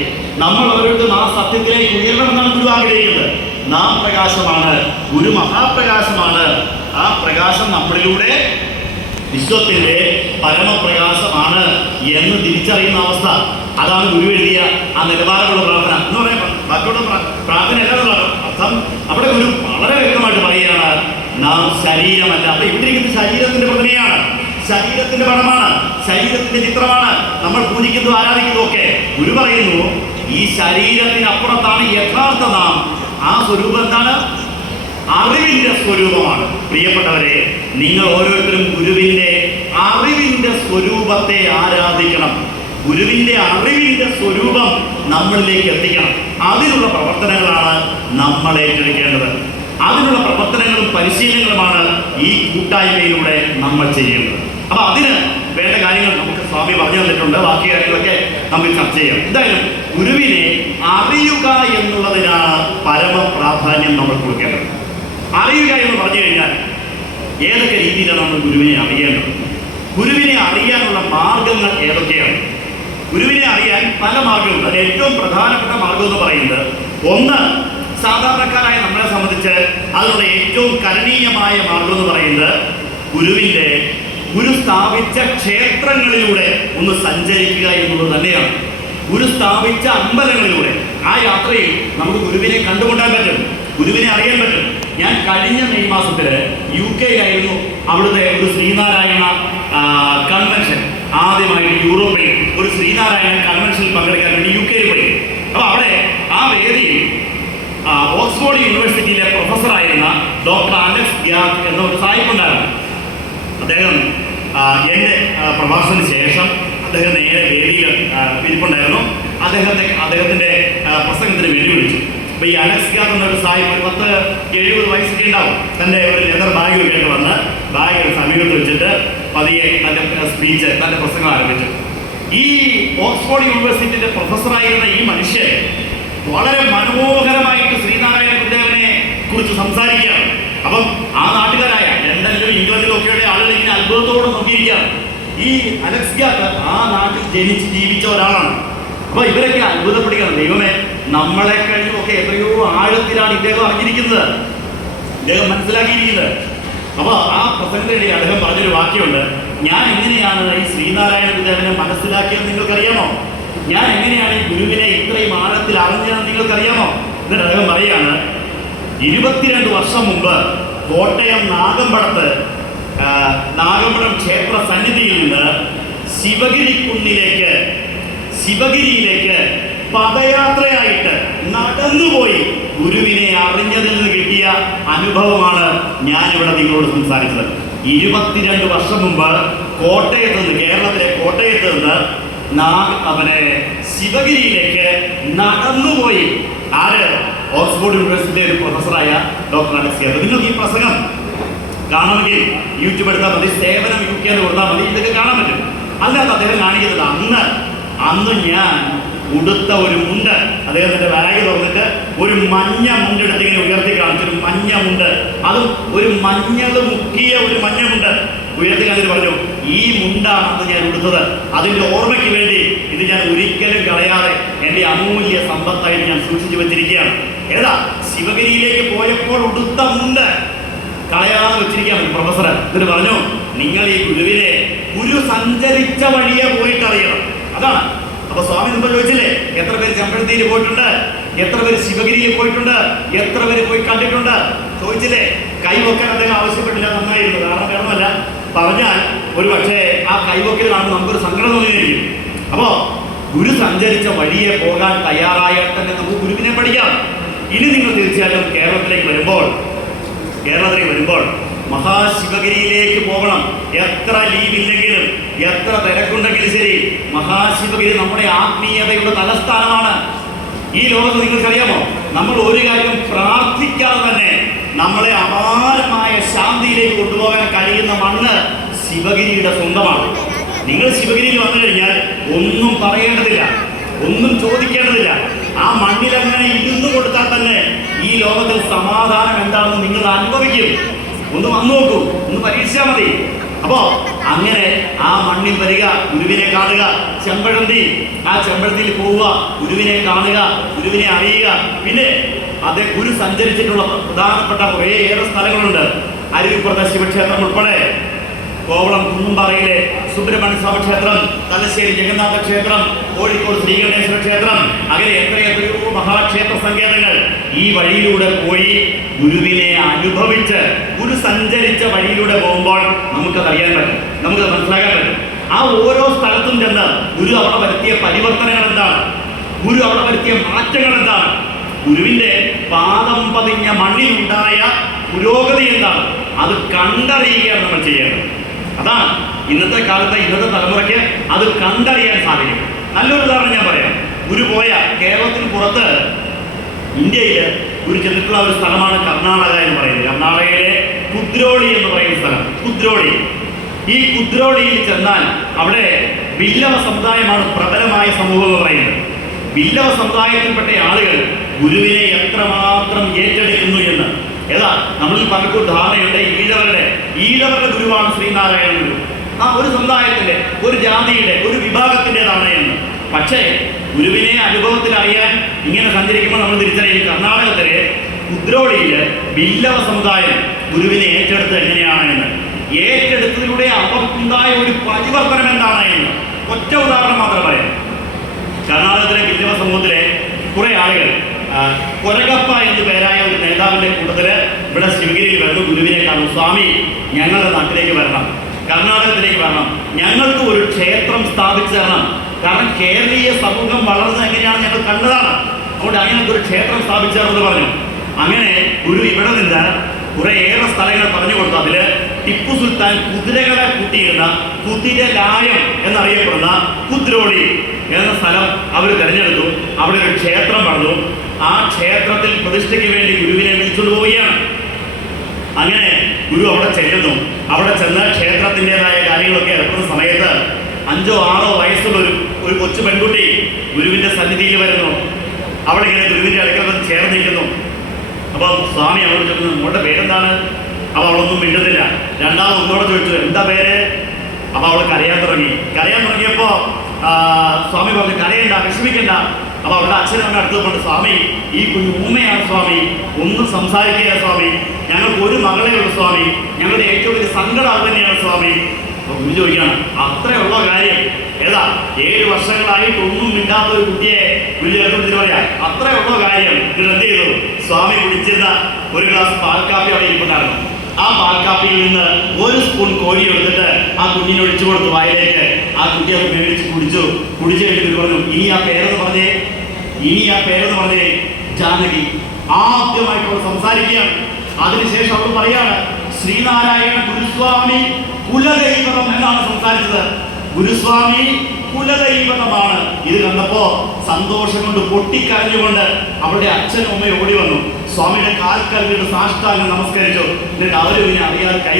നമ്മൾ ഓരോരുത്തരും ആ സത്യത്തിലേക്ക് ഉയരണമെന്നാണ് ഗുരു ആഗ്രഹിക്കുന്നത്. നാം പ്രകാശമാണ്, ഗുരു മഹാപ്രകാശമാണ്. ആ പ്രകാശം നമ്മളിലൂടെ വിശ്വത്തിന്റെ പരമപ്രകാശമാണ് എന്ന് തിരിച്ചറിയുന്ന അവസ്ഥ. അതാണ് ഗുരു എഴുതിയ ആ നിലവാരമുള്ള പ്രാർത്ഥന എന്ന് പറയുമ്പോൾ. ബാക്കിയുള്ള പ്രാർത്ഥന എല്ലാവരും അർത്ഥം അവിടെ ഗുരു വളരെ വ്യക്തമായിട്ട് പറയുകയാണ്, നാം ശരീരമല്ല. അപ്പൊ ഇവിടെ ഇരിക്കുന്ന ശരീരത്തിന്റെ പ്രതിമയാണ്, ശരീരത്തിന്റെ പടമാണ്, ശരീരത്തിന്റെ ചിത്രമാണ് നമ്മൾ പൂജിക്കുന്നതും ആരാധിക്കുന്നതും ഒക്കെ. ഗുരു പറയുന്നു, ഈ ശരീരത്തിനപ്പുറത്താണ് യഥാർത്ഥ നാം. ആ സ്വരൂപം എന്താണ്? അറിവിന്റെ സ്വരൂപമാണ്. പ്രിയപ്പെട്ടവരെ, നിങ്ങൾ ഓരോരുത്തരും ഗുരുവിന്റെ അറിവിന്റെ സ്വരൂപത്തെ ആരാധിക്കണം. ഗുരുവിന്റെ അറിവിന്റെ സ്വരൂപം നമ്മളിലേക്ക് എത്തിക്കണം. അതിനുള്ള പ്രവർത്തനങ്ങളാണ് നമ്മൾ ഏറ്റെടുക്കേണ്ടത്. അതിനുള്ള പ്രവർത്തനങ്ങളും പരിശീലനങ്ങളുമാണ് ഈ കൂട്ടായ്മയിലൂടെ നമ്മൾ ചെയ്യേണ്ടത്. അപ്പൊ അതിന് വേണ്ട കാര്യങ്ങൾ നമുക്ക് സ്വാമി പറഞ്ഞു തന്നിട്ടുണ്ട്. ബാക്കി കാര്യങ്ങളൊക്കെ നമുക്ക് ചർച്ച ചെയ്യാം. എന്തായാലും ഗുരുവിനെ അറിയുക എന്നുള്ളതിനാണ് പരമ പ്രാധാന്യം നമ്മൾ കൊടുക്കേണ്ടത്. അറിയുക എന്ന് പറഞ്ഞു കഴിഞ്ഞാൽ ഏതൊക്കെ രീതിയിലാണ് നമ്മൾ ഗുരുവിനെ അറിയേണ്ടത്? ഗുരുവിനെ അറിയാനുള്ള മാർഗങ്ങൾ ഏതൊക്കെയാണ്? ഗുരുവിനെ അറിയാൻ പല മാർഗങ്ങളുണ്ട്. അതിൽ ഏറ്റവും പ്രധാനപ്പെട്ട മാർഗം എന്ന് പറയുന്നത്, ഒന്ന്, സാധാരണക്കാരായ നമ്മളെ സംബന്ധിച്ച് അതിനുള്ള ഏറ്റവും കരണീയമായ മാർഗം എന്ന് പറയുന്നത് ഗുരു സ്ഥാപിച്ച ക്ഷേത്രങ്ങളിലൂടെ ഒന്ന് സഞ്ചരിക്കുക എന്നുള്ളത് തന്നെയാണ്. ഗുരു സ്ഥാപിച്ച അമ്പലങ്ങളിലൂടെ ആ യാത്രയിൽ നമുക്ക് ഗുരുവിനെ കണ്ടുകൊണ്ടാൻ പറ്റും, ഗുരുവിനെ അറിയാൻ പറ്റും. ഞാൻ കഴിഞ്ഞ മെയ് മാസത്തില് UK-യിലായിരുന്നു. അവിടുത്തെ ഒരു ശ്രീനാരായണ കൺവെൻഷൻ, ആദ്യമായിട്ട് യൂറോപ്പിൽ ഒരു ശ്രീനാരായണ കൺവെൻഷനിൽ പങ്കെടുക്കാൻ വേണ്ടി UK-യിൽ പോയി. അപ്പൊ അവിടെ ആ വേദിയിൽ ഓക്സ്ഫോർഡ് യൂണിവേഴ്സിറ്റിയിലെ പ്രൊഫസറായിരുന്ന ഡോക്ടർ അലക്സ് ഗ്യാത്ത് എന്ന ഒരു സായിപ്പുണ്ടായിരുന്നു. അദ്ദേഹം എൻ്റെ പ്രഭാഷണത്തിന് ശേഷം അദ്ദേഹം നേരെ വേദിയിൽ ഇരിപ്പുണ്ടായിരുന്നു. അദ്ദേഹത്തിൻ്റെ പ്രസംഗത്തിന് വെല്ലുവിളിച്ചു. അപ്പോൾ ഈ അലക്സ് ഗ്യാത്ത് എന്നൊരു സായിപ്പ് ഒരു 10-70 വയസ്സൊക്കെ ഉണ്ടാവും. തൻ്റെ ഒരു ലെതർ ബാഗ് കേട്ട് വന്ന് ബാഗ് സമീപത്ത് വെച്ചിട്ട് പതിയെ തൻ്റെ സ്പീച്ച്, തൻ്റെ പ്രസംഗം ആരംഭിച്ചു. ഈ ഓക്സ്ഫോർഡ് യൂണിവേഴ്സിറ്റിയുടെ പ്രൊഫസറായിരുന്ന ഈ മനുഷ്യൻ വളരെ മനോഹരമായിട്ട് ശ്രീനാരായണ ഗുരുദേവനെ കുറിച്ച് സംസാരിക്കുകയാണ്. അപ്പം ആ നാട്ടുകാരായ ലണ്ടനിലും ഇംഗ്ലണ്ടിലും ഒക്കെയുള്ള ആളുകൾ ഇങ്ങനെ അത്ഭുതത്തോടെ നോക്കിയിരിക്കുകയാണ്. ഈ അലക്സ് ഗ്യാത്ത് ആ നാട്ടിൽ ജീവിച്ച ഒരാളാണ്. അപ്പൊ ഇവരൊക്കെ അത്ഭുതപ്പെടുകയാണ്, ദൈവമേ നമ്മളെ കഴിഞ്ഞുമൊക്കെ എത്രയോ ആഴത്തിലാണ് ഇദ്ദേഹം അറിഞ്ഞിരിക്കുന്നത്, ഇദ്ദേഹം മനസ്സിലാക്കിയിരിക്കുന്നത്. അപ്പോൾ ആ പ്രസംഗത്തിനിടെ അദ്ദേഹം പറഞ്ഞൊരു വാക്യമുണ്ട്, ഞാൻ എങ്ങനെയാണ് ഈ ശ്രീനാരായണ ഗുരുദേവനെ മനസ്സിലാക്കിയത് നിങ്ങൾക്കറിയാമോ? ഞാൻ എങ്ങനെയാണ് ഈ ഗുരുവിനെ ഇത്രയും ആഴത്തിൽ അറിഞ്ഞതെന്ന് നിങ്ങൾക്കറിയാമോ? എന്നിട്ട് അദ്ദേഹം പറയാണ്, 22 വർഷം മുമ്പ് കോട്ടയം നാഗമ്പടം ക്ഷേത്ര സന്നിധിയിൽ നിന്ന് ശിവഗിരിയിലേക്ക് പദയാത്രയായിട്ട് നടന്നുപോയി ഗുരുവിനെ അറിഞ്ഞതിൽ നിന്ന് കിട്ടിയ അനുഭവമാണ് ഞാനിവിടെ നിങ്ങളോട് സംസാരിച്ചത്. 22 വർഷം മുമ്പ് കേരളത്തിലെ കോട്ടയത്ത് നിന്ന് ശിവഗിരിയിലേക്ക് നടന്നുപോയി. ആര്? ഓക്സ്ഫോർഡ് യൂണിവേഴ്സിറ്റിയിലെ ഒരു പ്രൊഫസറായ ഡോക്ടർ അലക്സിയ. നിങ്ങൾക്ക് ഈ പ്രസംഗം കാണണമെങ്കിൽ യൂട്യൂബ് എടുത്താൽ മതി, സേവനം UK എന്ന് കൊടുത്താൽ മതി, ഇതൊക്കെ കാണാൻ പറ്റും. അല്ലാതെ അദ്ദേഹം കാണിക്കുന്നത് അന്ന് ഞാൻ ഉടുത്ത ഒരു മുണ്ട്, അദ്ദേഹത്തിന്റെ ബാഗ് തുറന്നിട്ട് ഒരു മഞ്ഞ മുണ്ടെടുത്ത് ഇങ്ങനെ ഉയർത്തി കാണിച്ചൊരു മഞ്ഞ മുണ്ട്, അതും ഒരു മഞ്ഞൾ മുക്കിയ ഒരു മഞ്ഞ മുണ്ട് ഉയർത്തി കാണിച്ചിട്ട് പറഞ്ഞു, ഈ മുണ്ടാണ് അന്ന് ഞാൻ ഉടുത്തത്. അതിന്റെ ഓർമ്മയ്ക്ക് വേണ്ടി ഇത് ഞാൻ ഒരിക്കലും കളയാതെ എന്റെ അമൂല്യ സമ്പത്തായിട്ട് ഞാൻ സൂക്ഷിച്ചു വെച്ചിരിക്കുകയാണ്. ഏതാ? ശിവഗിരിയിലേക്ക് പോയപ്പോൾ ഉടുത്ത മുണ്ട് കളയാതെ വെച്ചിരിക്കുകയാണ് പ്രൊഫസർ. എന്നിട്ട് പറഞ്ഞു, നിങ്ങൾ ഈ ഗുരു സഞ്ചരിച്ച വഴിയെ പോയിട്ട് അറിയണം. അതാണ്. അപ്പൊ സ്വാമി മുമ്പ് ചോദിച്ചില്ലേ, എത്ര പേര് ചെമ്പഴന്തിയിൽ പോയിട്ടുണ്ട്, എത്ര പേര് ശിവഗിരിയിൽ പോയിട്ടുണ്ട്, എത്ര പേര് പോയി കണ്ടിട്ടുണ്ട് ചോദിച്ചില്ലേ? കൈവക്കാൻ അദ്ദേഹം ആവശ്യപ്പെട്ടില്ല, നന്നായിരുന്നു. കാരണം വേണമല്ല പറഞ്ഞാൽ ഒരു പക്ഷേ ആ കൈവക്കൽ കാണുമ്പോൾ നമുക്കൊരു സങ്കടം തോന്നിയിരിക്കും. അപ്പോ ഗുരു സഞ്ചരിച്ച വഴിയെ പോകാൻ തയ്യാറായാൽ തന്നെ നമുക്ക് ഗുരുവിനെ പഠിക്കാം. ഇനി നിങ്ങൾ തീർച്ചയായിട്ടും കേരളത്തിലേക്ക് വരുമ്പോൾ മഹാശിവഗിരിയിലേക്ക് പോകണം. എത്ര ലീവില്ലെങ്കിലും എത്ര തിരക്കുണ്ടെങ്കിലും ശരി, മഹാശിവഗിരി നമ്മുടെ ആത്മീയതയുടെ തലസ്ഥാനമാണ്. ഈ ലോകത്ത് നിങ്ങൾക്കറിയാമോ, നമ്മൾ ഒരു കാര്യം പ്രാർത്ഥിക്കാതെ തന്നെ നമ്മളെ അപാരമായ ശാന്തിയിലേക്ക് കൊണ്ടുപോകാൻ കഴിയുന്ന മണ്ണ് ശിവഗിരിയുടെ സ്വന്തമാണ്. നിങ്ങൾ ശിവഗിരിയിൽ വന്നു കഴിഞ്ഞാൽ ഒന്നും പറയേണ്ടതില്ല, ഒന്നും ചോദിക്കേണ്ടതില്ല. ആ മണ്ണിൽ അങ്ങനെ ഇരുന്നു കൊടുത്താൽ തന്നെ ഈ ലോകത്തിൽ സമാധാനം എന്താണെന്ന് നിങ്ങൾ അനുഭവിക്കും. ഒന്ന് വന്നു നോക്കൂ, ഒന്ന് പരീക്ഷിച്ചാൽ മതി. അപ്പോ അങ്ങനെ ആ മണ്ണിൽ വരിക, ഗുരുവിനെ കാണുക, ആ ചെമ്പഴന്തിയിൽ പോവുക, ഗുരുവിനെ കാണുക, ഗുരുവിനെ അറിയുക. പിന്നെ ഗുരു സഞ്ചരിച്ചിട്ടുള്ള പ്രധാനപ്പെട്ട കുറേയേറെ സ്ഥലങ്ങളുണ്ട്. അരുവിപ്പുറത്തെ ശിവക്ഷേത്രം ഉൾപ്പെടെ, കോവളം കുന്നുംപാറയിലെ സുബ്രഹ്മണ്യ സ്വാമി ക്ഷേത്രം, തലശ്ശേരി ജഗന്നാഥ ക്ഷേത്രം, കോഴിക്കോട് ശ്രീകണ്ഠേശ്വര ക്ഷേത്രം, അങ്ങനെ എത്രയെത്രയോ മഹാക്ഷേത്ര സങ്കേതങ്ങൾ. ഈ വഴിയിലൂടെ പോയി ഗുരുവിനെ അനുഭവിച്ച്, ഗുരു സഞ്ചരിച്ച വഴിയിലൂടെ പോകുമ്പോൾ നമുക്കത് അറിയാൻ പറ്റും, നമുക്കത് മനസ്സിലാക്കാൻ പറ്റും. ആ ഓരോ സ്ഥലത്തും ചെന്ന് ഗുരു അവിടെ വരുത്തിയ പരിവർത്തനങ്ങൾ എന്താണ്, ഗുരു അവിടെ വരുത്തിയ മാറ്റങ്ങൾ എന്താണ്, ഗുരുവിന്റെ പാദം പതിഞ്ഞ മണ്ണിലുണ്ടായ പുരോഗതി എന്താണ്, അത് കണ്ടറിയുകയാണ് നമ്മൾ ചെയ്യേണ്ടത്. അതാണ് ഇന്നത്തെ കാലത്ത്, ഇന്നത്തെ തലമുറയ്ക്ക് അത് കണ്ടറിയാൻ സാധിക്കും. നല്ലൊരു ഉദാഹരണം ഞാൻ പറയാം. ഗുരു പോയ കേരളത്തിന് പുറത്ത് ഇന്ത്യയിൽ ഗുരു ചെന്നിട്ടുള്ള ഒരു സ്ഥലമാണ് കർണാടക എന്ന് പറയുന്നത്. കർണാടകയിലെ കുദ്രോളി എന്ന് പറയുന്ന സ്ഥലം. ഈ കുദ്രോളിയിൽ ചെന്നാൽ അവിടെ വില്ലവ സമുദായമാണ് പ്രബലമായ സമൂഹം എന്ന് പറയുന്നത്. വില്ലവ സമുദായത്തിൽപ്പെട്ട ആളുകൾ ഗുരുവിനെ എത്രമാത്രം ഏറ്റെടുക്കുന്നു എന്ന് നമ്മളിൽ പലർക്കും ധാരണയുണ്ട്. ഈഴവരുടെ ഗുരുവാണ് ശ്രീനാരായണ ഗുരു. ആ ഒരു സമുദായത്തിന്റെ, ഒരു ജാതിയുടെ, ഒരു വിഭാഗത്തിൻ്റെതാണ് എന്ന്. പക്ഷേ ഗുരുവിനെ അനുഭവത്തിൽ അറിയാൻ ഇങ്ങനെ സഞ്ചരിക്കുമ്പോൾ നമ്മൾ തിരിച്ചറിയും, കർണാടകത്തിലെ കുദ്രോളിയില് വില്ലവ സമുദായം ഗുരുവിനെ ഏറ്റെടുത്ത് എങ്ങനെയാണ് എന്ന്, ഏറ്റെടുത്തതിലൂടെ അവർക്കുണ്ടായ ഒരു പരിവർത്തനം എന്താണ് എന്ന് ഒറ്റ ഉദാഹരണം മാത്രം പറയാം. കർണാടകത്തിലെ വില്ലവ സമൂഹത്തിലെ കുറെ ആളുകൾ കൊരകപ്പ എന്ന് പേരായ ഒരു നേതാവിന്റെ കൂട്ടത്തില് ഇവിടെ ശിവഗിരിയിൽ വരുന്നു. ഗുരുവിനെ കാണും, സ്വാമി ഞങ്ങളുടെ നാട്ടിലേക്ക് വരണം, കർണാടകത്തിലേക്ക് വരണം, ഞങ്ങൾക്ക് ഒരു ക്ഷേത്രം സ്ഥാപിച്ചു തരണം. കാരണം കേരളീയ സമൂഹം വളർന്നത് എങ്ങനെയാണ് ഞങ്ങൾ കണ്ടതാണ്, അതുകൊണ്ട് അങ്ങനെ ഒരു ക്ഷേത്രം സ്ഥാപിച്ചു തരണമെന്ന് പറഞ്ഞു. അങ്ങനെ ഗുരു ഇവിടെ നിന്ന് കുറേയേറെ സ്ഥലങ്ങൾ പറഞ്ഞു കൊടുത്തു. അതില് ടിപ്പു സുൽത്താൻ കുതിരകളെ കൂട്ടിയിരുന്ന കുതിരലായം എന്നറിയപ്പെടുന്ന കുദ്രോളി എന്ന സ്ഥലം അവർ തിരഞ്ഞെടുത്തു. അവിടെ ഒരു ക്ഷേത്രം പണിതു. ആ ക്ഷേത്രത്തിൽ പ്രതിഷ്ഠയ്ക്ക് വേണ്ടി ഗുരുവിനെ വിളിച്ചുകൊണ്ട് പോവുകയാണ്. അങ്ങനെ ഗുരു അവിടെ ചെല്ലുന്നു. അവിടെ ചെന്ന് ക്ഷേത്രത്തിൻ്റെതായ കാര്യങ്ങളൊക്കെ ഏർപ്പെടുന്ന സമയത്ത് 5 or 6 വയസ്സുള്ള ഒരു കൊച്ചു പെൺകുട്ടി ഗുരുവിന്റെ സന്നിധിയിൽ വരുന്നു. അവിടെ ഇങ്ങനെ ഗുരുവിന്റെ അടുക്കൽ വന്ന് ചേർന്നിരിക്കുന്നു. അപ്പൊ സ്വാമി അവളോട് ചോദിക്കുന്നു, മോളുടെ പേരെന്താണ്? അപ്പൊ അവളൊന്നും മിണ്ടുന്നില്ല. രണ്ടാമത് ഒന്നോടെ ചോദിച്ചു, എന്താ പേര്? അപ്പൊ അവൾ കരയാൻ തുടങ്ങിയപ്പോ സ്വാമി പറഞ്ഞു, കരയണ്ട, വിഷമിക്കണ്ട, അപ്പൊ അവരുടെ അച്ഛനും അമ്മ അടുത്ത് കൊണ്ട്, സ്വാമി ഈ കുഞ്ഞു ഊമയാണ് സ്വാമി, ഒന്നും സംസാരിക്കുക സ്വാമി, ഞങ്ങൾക്ക് ഒരു മകളേ ഉള്ളൂ സ്വാമി, ഞങ്ങളുടെ ഏറ്റവും വലിയ സങ്കടം അത് തന്നെയാണ് സ്വാമി. അപ്പൊ ഗുരു ചോദിക്കണം, അത്രയുള്ള കാര്യം ഏതാ 7 വർഷങ്ങളായിട്ട് ഒന്നും മിണ്ടാത്ത ഒരു കുട്ടിയെ ഗുരു ചേർത്ത് പറയാം, അത്രയുള്ള കാര്യം. ഇത് എന്ത് ചെയ്തു? സ്വാമി കുടിച്ചിരുന്ന ഒരു ഗ്ലാസ് പാൽക്കാപ്പി അവിടെ ഇരിപ്പുണ്ടായിരുന്നു. ആ പാൽക്കാപ്പിയിൽ നിന്ന് 1 സ്പൂൺ കോരി എടുത്തിട്ട് ആ കുഞ്ഞിനെ ഒഴിച്ചു കൊടുത്തു വായിലേക്ക്. ആ കുട്ടി അത് മേടിച്ച് കുടിച്ചു കഴിഞ്ഞിട്ട് പറഞ്ഞു, ഇനി ആ പേരെന്ന് പറഞ്ഞേ ജാനകി. ആദ്യമായിട്ട് അവൾ സംസാരിക്കുകയാണ്. അതിനുശേഷം അവൾ പറയാണ്, ശ്രീനാരായണ ഗുരുസ്വാമി കുലദൈവതം എന്നാണ് സംസാരിച്ചത്. ഗുരുസ്വാമി കുലദൈവതമാണ്. ഇത് കണ്ടപ്പോ സന്തോഷം കൊണ്ട് പൊട്ടിക്കരഞ്ഞുകൊണ്ട് അവളുടെ അച്ഛനും അമ്മയും ഓടി വന്നു. സ്വാമിയുടെ കാൽക്കല്ലിട്ട് സാഷ്ടാംഗം നമസ്കരിച്ചു. എന്നിട്ട് അവരും ഇനി അറിയാതെ കൈ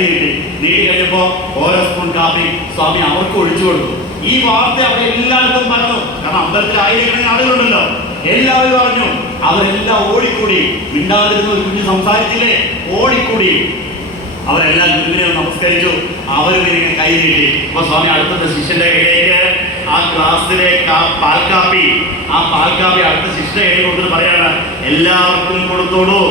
നീട്ടി കഴിഞ്ഞപ്പോ ഓരോ സ്പൂൺ കാപ്പി സ്വാമി അവർക്ക് ഒഴിച്ചു കൊടുത്തു. ഈ വാർത്ത അവിടെ എല്ലായിടത്തും പറഞ്ഞു. കാരണം അമ്പലത്തിൽ ആയിരക്കണക്കിന് ആളുകളുണ്ടല്ലോ, എല്ലാവരും അറിഞ്ഞു. അവരെല്ലാം ഓടിക്കൂടി. മിണ്ടാതിരുന്ന ഒരു കുഞ്ഞ് സംസാരിച്ചില്ലേ, ഓടിക്കൂടി. അവരെല്ലാം ഗുരുവിനെ നമസ്കരിച്ചു. അവരും ഇങ്ങനെ കൈ നീട്ടി. അപ്പൊ സ്വാമി അടുത്ത ശിഷ്യന്റെ കയ്യിലേക്ക് ആ ഗ്ലാസ്സിലെ പാൽക്കാപ്പി അടുത്ത ശിഷ്യന്റെ കയ്യിൽ കൊടുത്തിട്ട് പറയാണ്, എല്ലാവർക്കും കൊടുത്തോളൂ.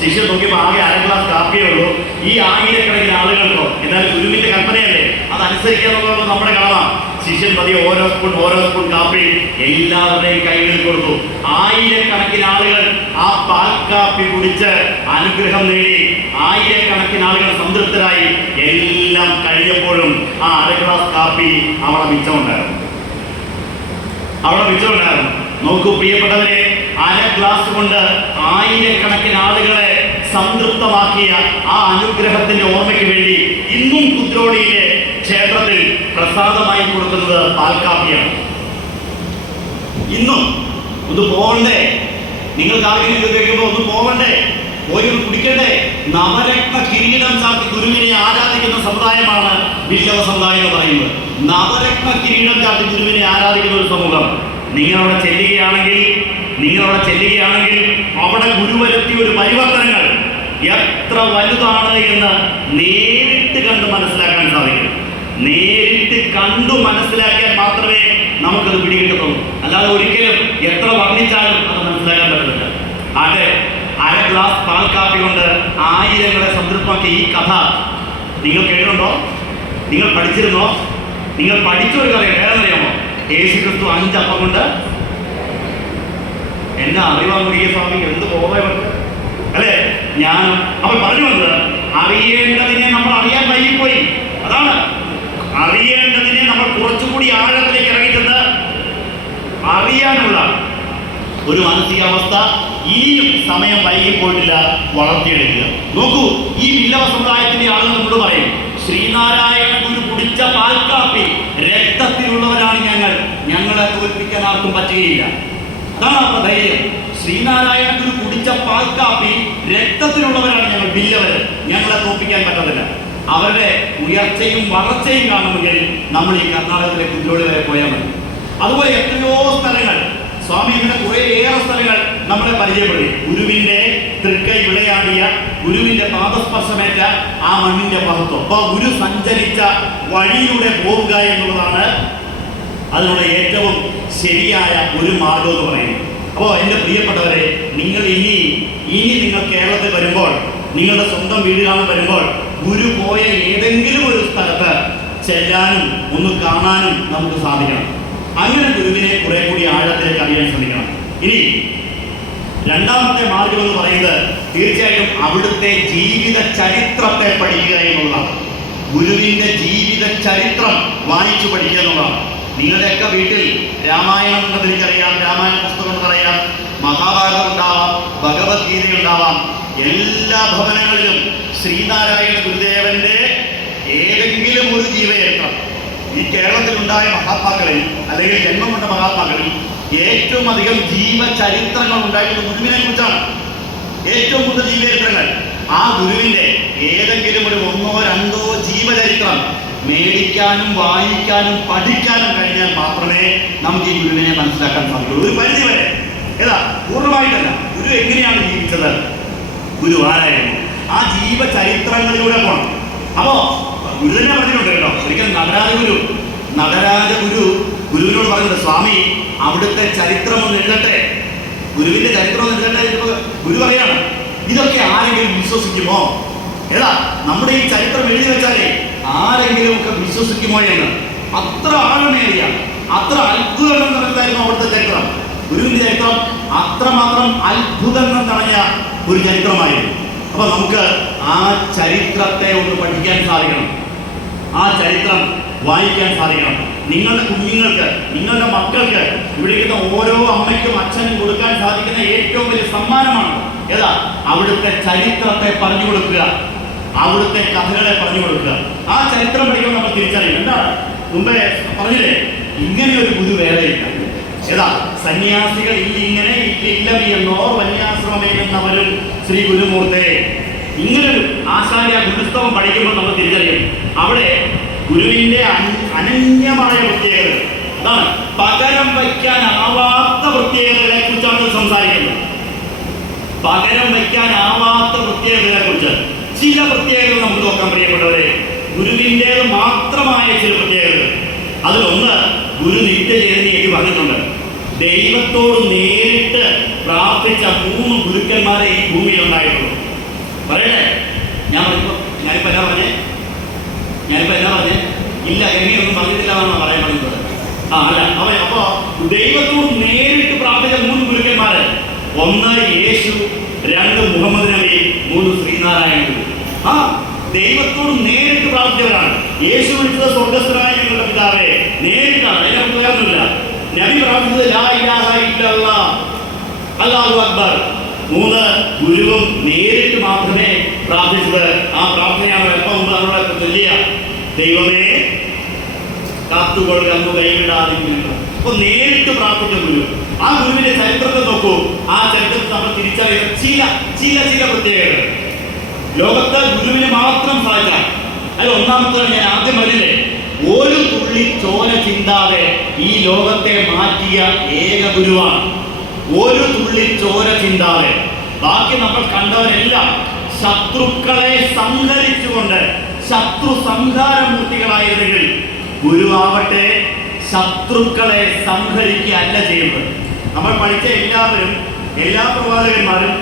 ശിഷ്യൻ നോക്കിയപ്പോൾ ആകെ 1/2 ഗ്ലാസ് കാപ്പിയേ ഉള്ളൂ. ഈ ആയിരക്കണക്കിന് ആളുകൾക്കോ? എന്നാൽ ഗുരുവിന്റെ കൽപ്പനയല്ലേ, അതനുസരിക്കാന്നുള്ളത് നമ്മുടെ കടമ. ശിഷ്യൻ പതിയെ ഓരോ സ്പൂൺ കാപ്പി എല്ലാവരുടെയും കൈകളിൽ കൊടുത്തു. ആയിരക്കണക്കിന് ആളുകൾ ആ പാൽക്കാപ്പി കുടിച്ച് അനുഗ്രഹം നേടി. ആയിരക്കണക്കിന് ആളുകൾ സംതൃപ്തരായി. എല്ലാം കഴിഞ്ഞപ്പോഴും ആ 1/2 ഗ്ലാസ് കാപ്പി അവിടെ മിച്ചമുണ്ടായിരുന്നു. നോക്കൂ പ്രിയപ്പെട്ടവരെ, 1/2 ഗ്ലാസ് കൊണ്ട് ആയിരക്കണക്കിന് ആളുകളെ സംതൃപ്തമാക്കിയ ആ അനുഗ്രഹത്തിന്റെ ഓർമ്മയ്ക്ക് വേണ്ടി ഇന്നും കുദ്രോളിയിലെ ക്ഷേത്രത്തിൽ പ്രസാദമായി കൊടുക്കുന്നത് പാൽക്കാപ്പിയാണ്. ഇന്നും ഒന്ന് പോകണ്ടേ? നിങ്ങൾക്ക് ആരെങ്കിലും കേൾക്കുമ്പോൾ ഒന്ന് പോകണ്ടേ? പോയി കുടിക്കണ്ടേ? നവരത്ന കിരീടം ചാർത്തി ഗുരുവിനെ ആരാധിക്കുന്ന സമുദായമാണ് വില്ലവ സമുദായം എന്ന് പറയുന്നത്. നവരത്ന കിരീടം ചാർത്തി ഗുരുവിനെ ആരാധിക്കുന്ന ഒരു സമൂഹം. നിങ്ങളവിടെ ചെല്ലുകയാണെങ്കിൽ അവിടെ ഗുരു വരുത്തിയ ഒരു പരിവർത്തനങ്ങൾ എത്ര വലുതാണ് എന്ന് നേരിട്ട് കണ്ട് മനസ്സിലാക്കാൻ സാധിക്കും. നേരിട്ട് കണ്ടു മനസ്സിലാക്കിയാൽ മാത്രമേ നമുക്കത് പിടികിട്ടത്തുള്ളൂ. അല്ലാതെ ഒരിക്കലും എത്ര വർണ്ണിച്ചാലും അത് മനസ്സിലാക്കാൻ പറ്റുന്നില്ല. ആട്ടെ, 1/2 ഗ്ലാസ് പാൽക്കാപ്പി കൊണ്ട് ആയിരങ്ങളെ സംതൃപ്തമാക്കിയ ഈ കഥ നിങ്ങൾ കേട്ടിട്ടുണ്ടോ? നിങ്ങൾ പഠിച്ചിരുന്നോ? നിങ്ങൾ പഠിച്ചൊരു കഥ ഏതെന്നറിയാമോ? യേശുക്രിസ്തു 5 അപ്പം കൊണ്ട് എന്നെ അറിവാൻ മുറിയ സ്വാമി എന്ത് ബോധമുണ്ട് അല്ലേ? ഞാൻ അവൻ പറഞ്ഞു വന്നത്, അറിയേണ്ടതിനെ നമ്മൾ അറിയാൻ വൈകിപ്പോയി. അതാണ് അറിയേണ്ടതിനെ നമ്മൾ കുറച്ചുകൂടി ആഴത്തിലേക്ക് ഇറങ്ങിച്ചെന്ന് അറിയാനുള്ള ഒരു മാനസികാവസ്ഥ ഇനിയും സമയം വൈകിപ്പോയിട്ടില്ല, വളർത്തിയെടുക്കുക. നോക്കൂ, ഈ വില്ലവ സമുദായത്തിന്റെ ആളുകൾ നമ്മളോട് പറയും, ശ്രീനാരായണ ഗുരു കുടിച്ച പാൽക്കാപ്പി രക്തത്തിലുള്ളവരാണ് ഞങ്ങളെ തോൽപ്പിക്കാൻ ആർക്കും പറ്റുകയില്ല. അതാണ് അവരുടെ ധൈര്യം. ശ്രീനാരായണ ഗുരു കുടിച്ച പാൽക്കാപ്പി രക്തത്തിലുള്ളവരാണ് ഞങ്ങൾ, വില്ലവര്, ഞങ്ങളെ തോൽപ്പിക്കാൻ പറ്റത്തില്ല. അവരുടെ ഉയർച്ചയും വളർച്ചയും കാണുമെങ്കിൽ നമ്മൾ ഈ കർണാടകത്തിലെ കുതിരോളി വരെ പോയാൽ മതി. അതുപോലെ എത്രയോ സ്ഥലങ്ങൾ, സ്വാമിയുടെ കുറേയേറെ സ്ഥലങ്ങൾ നമ്മളെ പരിചയപ്പെടുത്തി. ഗുരുവിന്റെ തൃക്കൈ വിളയാടിയ, ഗുരുവിന്റെ പാദസ്പർശമേറ്റ ആ മണ്ണിന്റെ മഹത്വം. അപ്പൊ ഗുരു സഞ്ചരിച്ച വഴിയിലൂടെ പോവുക എന്നുള്ളതാണ് അതിനുള്ള ഏറ്റവും ശരിയായ ഒരു മാർഗം എന്ന് പറയുന്നത്. അപ്പോൾ എൻ്റെ പ്രിയപ്പെട്ടവരെ, നിങ്ങൾ ഇനി നിങ്ങൾ കേരളത്തിൽ വരുമ്പോൾ, നിങ്ങളുടെ സ്വന്തം വീട് കാണാൻ വരുമ്പോൾ, ഗുരു പോയ ഏതെങ്കിലും ഒരു സ്ഥലത്ത് ചെല്ലാനും ഒന്ന് കാണാനും നമുക്ക് സാധിക്കണം. അങ്ങനെ ഗുരുവിനെ കുറെ കൂടി ആഴത്തിലേക്ക് അറിയാൻ ശ്രമിക്കണം. ഇനി രണ്ടാമത്തെ മാർഗം എന്ന് പറയുന്നത് തീർച്ചയായും അവിടുത്തെ ജീവിത ചരിത്രത്തെ പഠിക്കുക എന്നുള്ളതാണ്. ഗുരുവിന്റെ ജീവിത ചരിത്രം വായിച്ചു പഠിക്കുക എന്നുള്ളതാണ്. നിങ്ങളുടെയൊക്കെ വീട്ടിൽ രാമായണം ഉണ്ടെന്ന് എനിക്കറിയാം, രാമായണ പുസ്തകം ഉണ്ടെന്നറിയാം, മഹാഭാരതം ഉണ്ടാവാം, ഭഗവത്ഗീത ഉണ്ടാവാം. എല്ലാ ഭവനങ്ങളിലും ശ്രീനാരായണ ഗുരുദേവന്റെ ഏതെങ്കിലും ഒരു ജീവചരിത്രം, ഈ കേരളത്തിലുണ്ടായ മഹാത്മാക്കളിൽ അല്ലെങ്കിൽ ജന്മമുണ്ട മഹാത്മാക്കളിൽ ഏറ്റവും അധികം ജീവചരിത്രങ്ങൾ ഉണ്ടായിട്ടുള്ള ഗുരുവിനെ കുറിച്ചാണ്. ഏറ്റവും കൂടുതൽ ജീവചരിത്രങ്ങൾ ആ ഗുരുവിന്റെ ഏതെങ്കിലും ഒരു 1 or 2 ജീവചരിത്രം മേടിക്കാനും വായിക്കാനും പഠിക്കാനും കഴിഞ്ഞാൽ മാത്രമേ നമുക്ക് ഈ ഗുരുവിനെ മനസ്സിലാക്കാൻ സാധിക്കുള്ളൂ. ഒരു പരിധി വരെ, ഏതാ പൂർണ്ണമായിട്ടല്ല. ഗുരു എങ്ങനെയാണ് ജീവിച്ചത്, ഗുരു ആരായിരുന്നു, ആ ജീവചരിത്രങ്ങളിലൂടെ പോകണം. അപ്പോ ഗുരു തന്നെ പറഞ്ഞിട്ടുണ്ട് കേട്ടോ. ഒരിക്കൽ നടരാജഗുരു ഗുരുവിനോട് പറഞ്ഞത്, സ്വാമി അവിടുത്തെ ചരിത്രം ഒന്ന് എഴുതട്ടെ, ഗുരുവിന്റെ ചരിത്രം ഒന്ന് എഴുതട്ടെ. ഗുരു പറയാണ്, ഇതൊക്കെ ആരെങ്കിലും വിശ്വസിക്കുമോ? ഏതാ നമ്മുടെ ഈ ചരിത്രം എഴുതി വെച്ചാലേ ആരെങ്കിലും ഒക്കെ വിശ്വസിക്കുമോ എന്ന്. അത്ര ആഴമേറിയ, അത്ര അത്ഭുതങ്ങൾ നിറഞ്ഞതായിരുന്നു അവിടുത്തെ ചരിത്രം. ഗുരുവിന്റെ ചരിത്രം അത്രമാത്രം അത്ഭുതങ്ങൾ നിറഞ്ഞ ഒരു ചരിത്രമായിരുന്നു. അപ്പൊ നമുക്ക് ആ ചരിത്രത്തെ ഒന്ന് പഠിക്കാൻ സാധിക്കണം, ആ ചരിത്രം വായിക്കാൻ സാധിക്കണം. നിങ്ങളുടെ കുഞ്ഞുങ്ങൾക്ക്, നിങ്ങളുടെ മക്കൾക്ക്, ഇവിടെ ഇരിക്കുന്ന ഓരോ അമ്മയ്ക്കും അച്ഛനും കൊടുക്കാൻ സാധിക്കുന്ന ഏറ്റവും വലിയ സമ്മാനമാണ് ഏതാ? അവിടുത്തെ ചരിത്രത്തെ പറഞ്ഞു കൊടുക്കുക, അവിടുത്തെ കഥകളെ പറഞ്ഞു കൊടുക്കുക. ആ ചരിത്രം പഠിക്കുമ്പോൾ നമ്മൾ തിരിച്ചറിയും. എന്താണ് മുമ്പേ പറഞ്ഞില്ലേ, ഇങ്ങനെ ഒരു ഗുരു വേറെയില്ല. ഏതാ? സന്യാസികൾ ഇങ്ങനെ ഇല്ലവിയെന്നോർ വന്യാശ്രമേലെന്നവരും ശ്രീ ഗുരുമൂർത്തേ. ഇങ്ങനൊരു ആചാര്യ ഗുരുസ്തവം പഠിക്കുമ്പോൾ നമ്മൾ തിരിച്ചറിയും അവിടെ ഗുരുവിന്റെ അനന്യമായ പ്രത്യേകതകൾ. അതാണ് പകരം വയ്ക്കാനാവാത്ത പ്രത്യേകതകളെ കുറിച്ചാണ് സംസാരിക്കുന്നത്. പകരം വയ്ക്കാനാവാത്ത പ്രത്യേകതകളെ കുറിച്ച് ചില പ്രത്യേകതകൾ നമുക്ക് നോക്കാൻ പ്രിയപ്പെട്ടവരെ. ഗുരുവിൻ്റെത് മാത്രമായ ചില പ്രത്യേകതകൾ. അതിലൊന്ന്, ഗുരു നിത്യചേതന എനിക്ക് പറഞ്ഞിട്ടുണ്ട്. ദൈവത്തോട് നേരിട്ട് പ്രാർത്ഥിച്ച 3 ഗുരുക്കന്മാരെ ഈ ഭൂമിയിൽ ഉണ്ടായിട്ടുള്ളൂ. പറയട്ടെ, ഞാനിപ്പോ എന്നാ പറഞ്ഞേ ഇല്ല, എങ്ങനെയൊന്നും പറഞ്ഞിട്ടില്ല എന്നാണ് പറയാൻ പറഞ്ഞത്. അല്ല, അപ്പൊ ദൈവത്തോട് നേരിട്ട് പ്രാർത്ഥിച്ച 3 ഗുരുക്കന്മാര്. 1 യേശു, 2 മുഹമ്മദ് നബി, 3 ശ്രീനാരായണ ഗുരു. ദൈവത്തോട് നേരിട്ട് പ്രാർത്ഥിച്ചവരാണ്. യേശു വിളിച്ചത് സ്വർഗസ്ഥനായ ഞങ്ങളുടെ പിതാവേ, നേരിട്ടാണ്, അതിനകത്ത് വേറൊന്നുമില്ല. നബി പ്രാർത്ഥിച്ചത് ലാ ഇലാഹ ഇല്ലല്ലാഹ്, അല്ലാഹു അക്ബർ. 3 ഗുരുവും നേരിട്ട് മാത്രമേ പ്രാർത്ഥിച്ചത്. ആ പ്രാർത്ഥനയാണ് എപ്പം മുമ്പ് നമ്മളെ ചൊല്ലിയ ദൈവമേ കാത്തുകൊള്ളുക എന്ന് കൈവിടാതിരിക്കുന്നു. അപ്പൊ നേരിട്ട് പ്രാർത്ഥിച്ച ഗുരു. ആ ഗുരുവിന്റെ ചരിത്രത്തെ നോക്കൂ. ആ ചരിത്രത്തിൽ നമ്മൾ തിരിച്ചറിയുന്ന ചില പ്രത്യേകതകൾ ലോകത്ത് ഗുരുവിനെ മാത്രം സാധിച്ച. അതിൽ ഒന്നാമത്തെ ഞാൻ ആദ്യം പറഞ്ഞില്ലേ, ഒരു തുള്ളി ചോര ചിന്താതെ ഈ ലോകത്തെ മാറ്റിയ ഏക ഗുരുവാണ്. ഒരു തുള്ളി ചോര ചിന്താതെ. ബാക്കി നമ്മൾ കണ്ടവരെല്ലാം ശത്രുക്കളെ സംഹരിച്ചുകൊണ്ട് ശത്രു സംഹാരമൂർത്തികളായിരുന്നെങ്കിൽ ഗുരുവാവട്ടെ ശത്രുക്കളെ സംഹരിക്കുകയല്ല ചെയ്യുന്നത്. നമ്മൾ പഠിച്ച എല്ലാവരും, എല്ലാ പ്രവാചകന്മാരും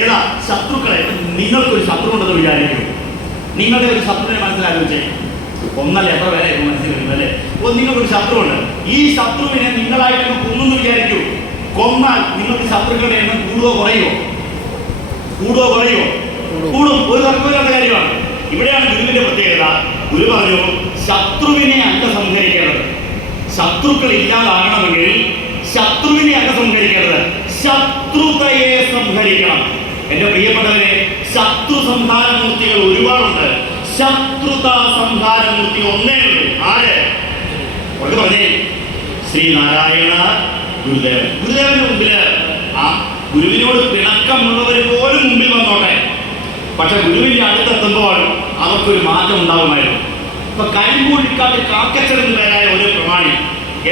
ഏതാ? ശത്രുക്കളെ. നിങ്ങൾക്കൊരു ശത്രു ഉണ്ടെന്ന് വിചാരിക്കും. നിങ്ങളുടെ ഒരു ശത്രുവിനെ മനസ്സിലാലോചിച്ചേ. ഒന്നല്ല, എത്ര പേരെ മനസ്സിൽ വരുന്നത് അല്ലേ? നിങ്ങൾക്കൊരു ശത്രുവുണ്ട്. ഈ ശത്രുവിനെ നിങ്ങളായിട്ട് കൊന്നു വിചാരിക്കൂ. കൊന്നാൽ നിങ്ങൾക്ക് ശത്രുക്കളുടെ എണ്ണം കൂടുകയോ കുറയുമോ? കൂടും. ഒരു തർക്കമില്ലാത്ത കാര്യമാണ്. ഇവിടെയാണ് ഗുരുവിന്റെ പ്രത്യേകത. ഗുരു പറഞ്ഞു, ശത്രുവിനെ അല്ല സംഹരിക്കേണ്ടത്. ശത്രുക്കൾ ഇല്ലാതാകണമെങ്കിൽ ശത്രുവിനെ അല്ല സംഹരിക്കേണ്ടത്, ശത്രുതയെ സംഹരിക്കണം. എന്റെ പ്രിയപ്പെട്ടവരെ, ശത്രു സംഹാരമൂർത്തികൾ ഒരുപാടുണ്ട്. ശത്രുത സംഹാരമൂർത്തി ഒന്നേ ഉള്ളൂ. ആര്? അവർക്ക് പറഞ്ഞേ, ശ്രീനാരായണ ഗുരുദേവൻ. ഗുരുദേവന്റെ മുമ്പില് ഗുരുവിനോട് പിണക്കമുള്ളവർ പോലും മുമ്പിൽ വന്നോട്ടെ, പക്ഷെ ഗുരുവിന്റെ അടുത്തെത്തുമ്പോൾ അവർക്കൊരു മാറ്റം ഉണ്ടാകുമായിരുന്നു. ഇപ്പൊ കരിമ്പൂഴിക്കാട്ട് കാക്കച്ചെടുന്ന പേരായ ഒരു പ്രമാണി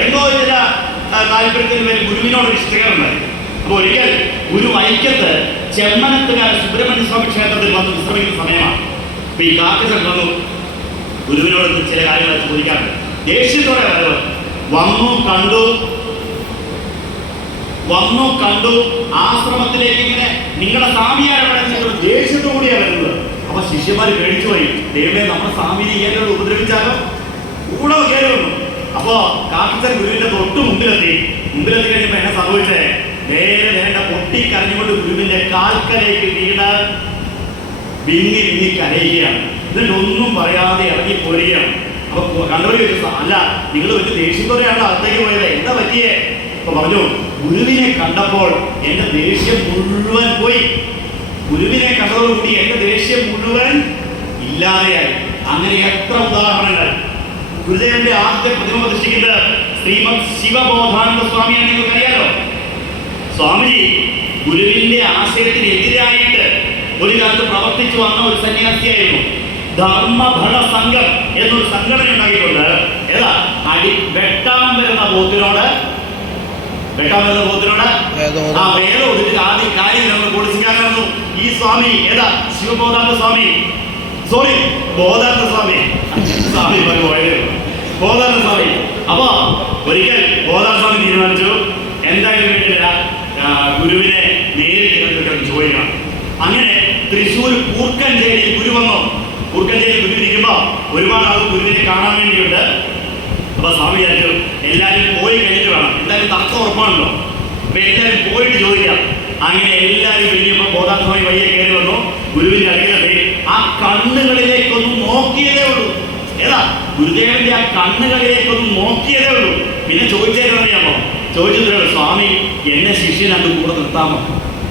എന്തോ ചില താല്പര്യത്തിന് പേര് ഗുരുവിനോട് ഇഷ്ടകരുണ്ടായി. അപ്പൊ ഒരിക്കൽ ഗുരു വൈക്കത്ത് ചെമ്മനത്തുകാർ സുബ്രഹ്മണ്യ സ്വാമി ക്ഷേത്രത്തിൽ വന്ന് വിശ്രമിക്കുന്ന സമയമാണ്. അപ്പൊ ഈ കാക്കച്ചൻ വന്നു ഗുരുവിനോട് ചില കാര്യങ്ങൾ ചോദിക്കാറുണ്ട്. ദേഷ്യത്തോടെ വന്നു കണ്ടു ആശ്രമത്തിലേക്ക് ഇങ്ങനെ നിങ്ങളുടെ സ്വാമിയാരെ ദേഷ്യത്തോടെയാണ് വരുന്നത്. അപ്പൊ ശിഷ്യന്മാർ പേടിച്ചു പോയി. ദൈവമേ, നമ്മുടെ സ്വാമിനെ ഇയാളോട് ഉപദ്രവിച്ചാലോ, കൂടെ കയറി വന്നു. അപ്പോ കാക്കച്ചൻ ഗുരുവിന്റെ തൊട്ട് മുമ്പിലെത്തി കഴിഞ്ഞപ്പോ എന്നെ സംഭവിച്ചേ, നേരെ പൊട്ടി കരഞ്ഞുകൊണ്ട് ഗുരുവിന്റെ കാൽക്കലേക്ക് വീണ് വിങ്ങി കരയുകയാണ്. എന്നിട്ട് ഒന്നും പറയാതെ ഇറങ്ങി പോരുകയാണ്. അപ്പൊ കണ്ടവര് അല്ല, നിങ്ങൾ ഒരു ദേഷ്യത്തോടെയാണ് അകത്തേക്ക് പോയത്, എന്താ പറ്റിയേ? അപ്പൊ പറഞ്ഞു, ഗുരുവിനെ കണ്ടപ്പോൾ എന്റെ ദേഷ്യം മുഴുവൻ പോയി. ഗുരുവിനെ കണ്ടതോടുകൂടി എന്റെ ദേഷ്യം മുഴുവൻ ഇല്ലാതെയായി. അങ്ങനെ എത്ര ഉദാഹരണങ്ങൾ. ഗുരുദേവന്റെ ആദ്യ പ്രതിമ പ്രതിഷ്ഠിക്കുന്നത് ശ്രീമദ് ശിവബോധാനന്ദ സ്വാമിയാണ്. നിങ്ങൾക്ക് അറിയാലോ, സ്വാമിജി ഗുരുവിന്റെ ആശയത്തിനെതിരായിട്ട് ഒരു കാലത്ത് പ്രവർത്തിച്ചു വന്ന ഒരു സന്യാസിയായിരുന്നു. ധർമ്മഭട സംഘം എന്നൊരു സംഘടന ഉണ്ടാക്കിയിട്ടുണ്ട്. ഏതാ? വെട്ടാൻ വരുന്ന പോത്തിനോട് വേദം ഒതുക്കി ആദ്യം കാര്യം പൊളിച്ചിക്കാനായിരുന്നു ഈ സ്വാമി. ഏതാ? ശിവബോധാനന്ദ സ്വാമി, ബോധാനന്ദ സ്വാമി. സ്വാമി പോയത് ബോധാനന്ദ സ്വാമി. അപ്പൊ ഒരിക്കൽ ബോധാനന്ദ സ്വാമി തീരുമാനിച്ചു എന്തായാലും വേണ്ടില്ല ഗുരുവിനെ നേരിട്ട് കണ്ടിട്ട് ചോദിക്കണം. അങ്ങനെ തൃശ്ശൂർ കൂർക്കഞ്ചേരി ഗുരു വന്നു. കൂർക്കഞ്ചേരി ഗുരു ഇരിക്കുമ്പോ ഒരുപാട് ആൾ ഗുരുവിനെ കാണാൻ വേണ്ടിയുണ്ട്. അപ്പൊ സ്വാമി വിചാരിച്ചു എല്ലാവരും പോയി കഴിഞ്ഞിട്ട് വേണം, എന്തായാലും തർക്കം ഉറപ്പാണല്ലോ, അപ്പൊ എല്ലാവരും പോയിട്ട് ചോദിക്കാം. അങ്ങനെ എല്ലാവരും കഴിഞ്ഞപ്പോ ബോധാനന്ദ സ്വാമി വയ്യെ കയറി വന്നു. ഗുരുവിന്റെ അടുക്കലേ ആ കണ്ണുകളിലേക്കൊന്നും നോക്കിയതേ ഉള്ളൂ. ഏതാ ഗുരുദേവന്റെ ആ കണ്ണുകളിലേക്കൊന്നും നോക്കിയതേ ഉള്ളൂ. പിന്നെ ചോദിച്ചേക്കറിയാമോ? ചോദിച്ചത് സ്വാമി എന്നെ ശിഷ്യനായിട്ട് കൂടെ നിർത്താമോ?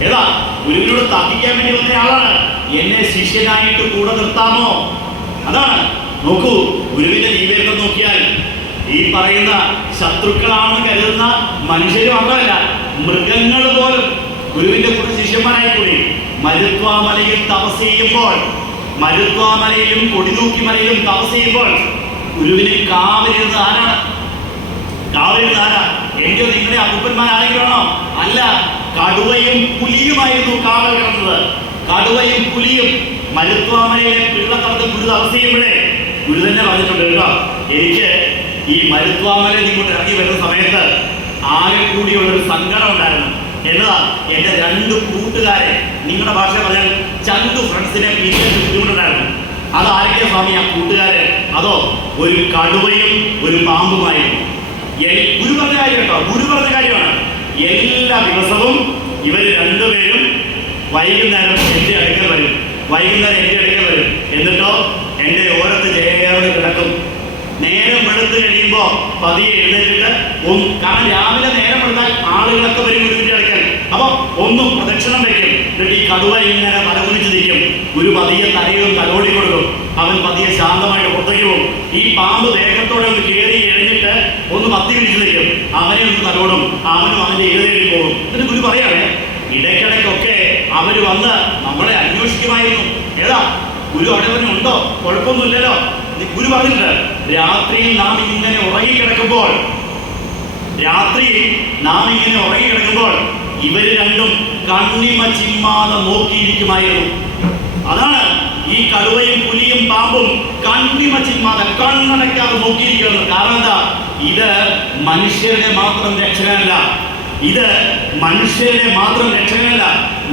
ഏതാ ഗുരുവിനോട് തർക്കിക്കാൻ വേണ്ടി വന്ന ആളാണ്. എന്നെ ശിഷ്യനായിട്ട് കൂടെ നിർത്താമോ? അതാണ്. നോക്കൂ, ഗുരുവിന്റെ ജീവിതം നോക്കിയാൽ ഈ പറയുന്ന ശത്രുക്കളാണെന്ന് കരുതുന്ന മനുഷ്യര് മാത്രമല്ല, മൃഗങ്ങൾ പോലും ഗുരുവിന്റെ കൂടെ ശിഷ്യന്മാരായി കൂടി. മരുത്വാമലയിൽ തപസ് ചെയ്യുമ്പോൾ, മരുത്വാമലയിലും കൊടിനൂക്കി മലയിലും തപസ് ചെയ്യുമ്പോൾ ഗുരുവിനെ കാവലിരുന്നത് ആരാണ്? കാവലിരുന്നത് ആരാ? എന്റെ നിങ്ങളുടെ അപ്പൂപ്പന്മാരാരെങ്കിലും ആണോ? അല്ല, കടുവയും പുലിയുമായിരുന്നു കാവൽ കിടന്നത്. കടുവയും പുലിയും. മരുത്വാമലയിലെ പിള്ളത്തടത്ത് ഗുരു തപസ് ചെയ്യുമ്പോഴേ ഗുരു തന്നെ പറഞ്ഞിട്ടുണ്ട് കേട്ടോ, എനിക്ക് ഈ മരുത്വാമലയിൽ ഇങ്ങോട്ട് ഇറങ്ങി വരുന്ന സമയത്ത് ആകെ കൂടിയുള്ളൊരു സങ്കടം ഉണ്ടായിരുന്നു. എന്നതാ, എന്റെ 2 കൂട്ടുകാരെ, നിങ്ങളുടെ ഭാഷ പറഞ്ഞാൽ ചന്തു ഫ്രണ്ട്സിനെ പിന്നീട് ബുദ്ധിമുട്ടുണ്ടായിരുന്നു. അതാരൊക്കെ സ്വാമി ആ കൂട്ടുകാര്? അതോ ഒരു കടുവയും ഒരു പാമ്പുമായിരുന്നു. ഗുരു പറഞ്ഞ കാര്യം കേട്ടോ, ഗുരു പറഞ്ഞ കാര്യമാണ്. എല്ലാ ദിവസവും ഇവര് 2 പേരും വൈകുന്നേരം എന്റെ അടുക്കൽ വരും. എന്നിട്ടോ എന്റെ ഓരത്ത് ചേർന്ന് കിടക്കും. നേരം വെളുത്ത് കഴിയുമ്പോ പതിയെ എഴുന്നേറ്റിട്ട് കാരണം രാവിലെ നേരം വെളുത്താൽ ആളുകളൊക്കെ വരും ഗുരുവിന്റെ അടുക്കൽ. അപ്പൊ ഒന്നും പ്രദക്ഷിണം വയ്ക്കും. എന്നിട്ട് ഈ കടുവ ഇങ്ങനെ തലകുനിച്ച് നിൽക്കും. ഗുരു പതിയെ തലയിലും തലോടി കൊടുക്കും. അവൻ പതിയെ ശാന്തമായിട്ട് പുറത്തേക്ക് പോകും. ഈ പാമ്പ് ദേഹത്തോടെ ഒന്ന് കയറി എഴുന്നിട്ട് ഒന്ന് പത്തി പിടിച്ച് നിൽക്കും. അവനെ ഒന്ന് തലോടും. അവനും അവന്റെ എഴുതേണ്ടി പോകും. എന്നിട്ട് ഗുരു പറയാതെ ഇടയ്ക്കിടയ്ക്കൊക്കെ അവര് വന്ന് നമ്മളെ അന്വേഷിക്കുമായിരുന്നു. ഏതാ ഗുരു അവിടെ തന്നെ ഉണ്ടോ? കുഴപ്പമൊന്നുമില്ലല്ലോ. ഗുരു പറഞ്ഞിട്ടുണ്ട്, രാത്രിയിൽ നാം ഇങ്ങനെ ഉറങ്ങിക്കിടക്കുമ്പോൾ ഇവര് 2 കണ്ണിമ ചിമ്മാതെ നോക്കിയിരിക്കുമായിരുന്നു. അതാണ് ഈ കടുവയും പുലിയും പാമ്പും കണ്ണിമ ചിമ്മാതെ കണ്ണടയ്ക്കാതെ നോക്കിയിരിക്കുന്നത്. കാരണം എന്താ? ഇത് മനുഷ്യരുടെ മാത്രം രക്ഷകനല്ല,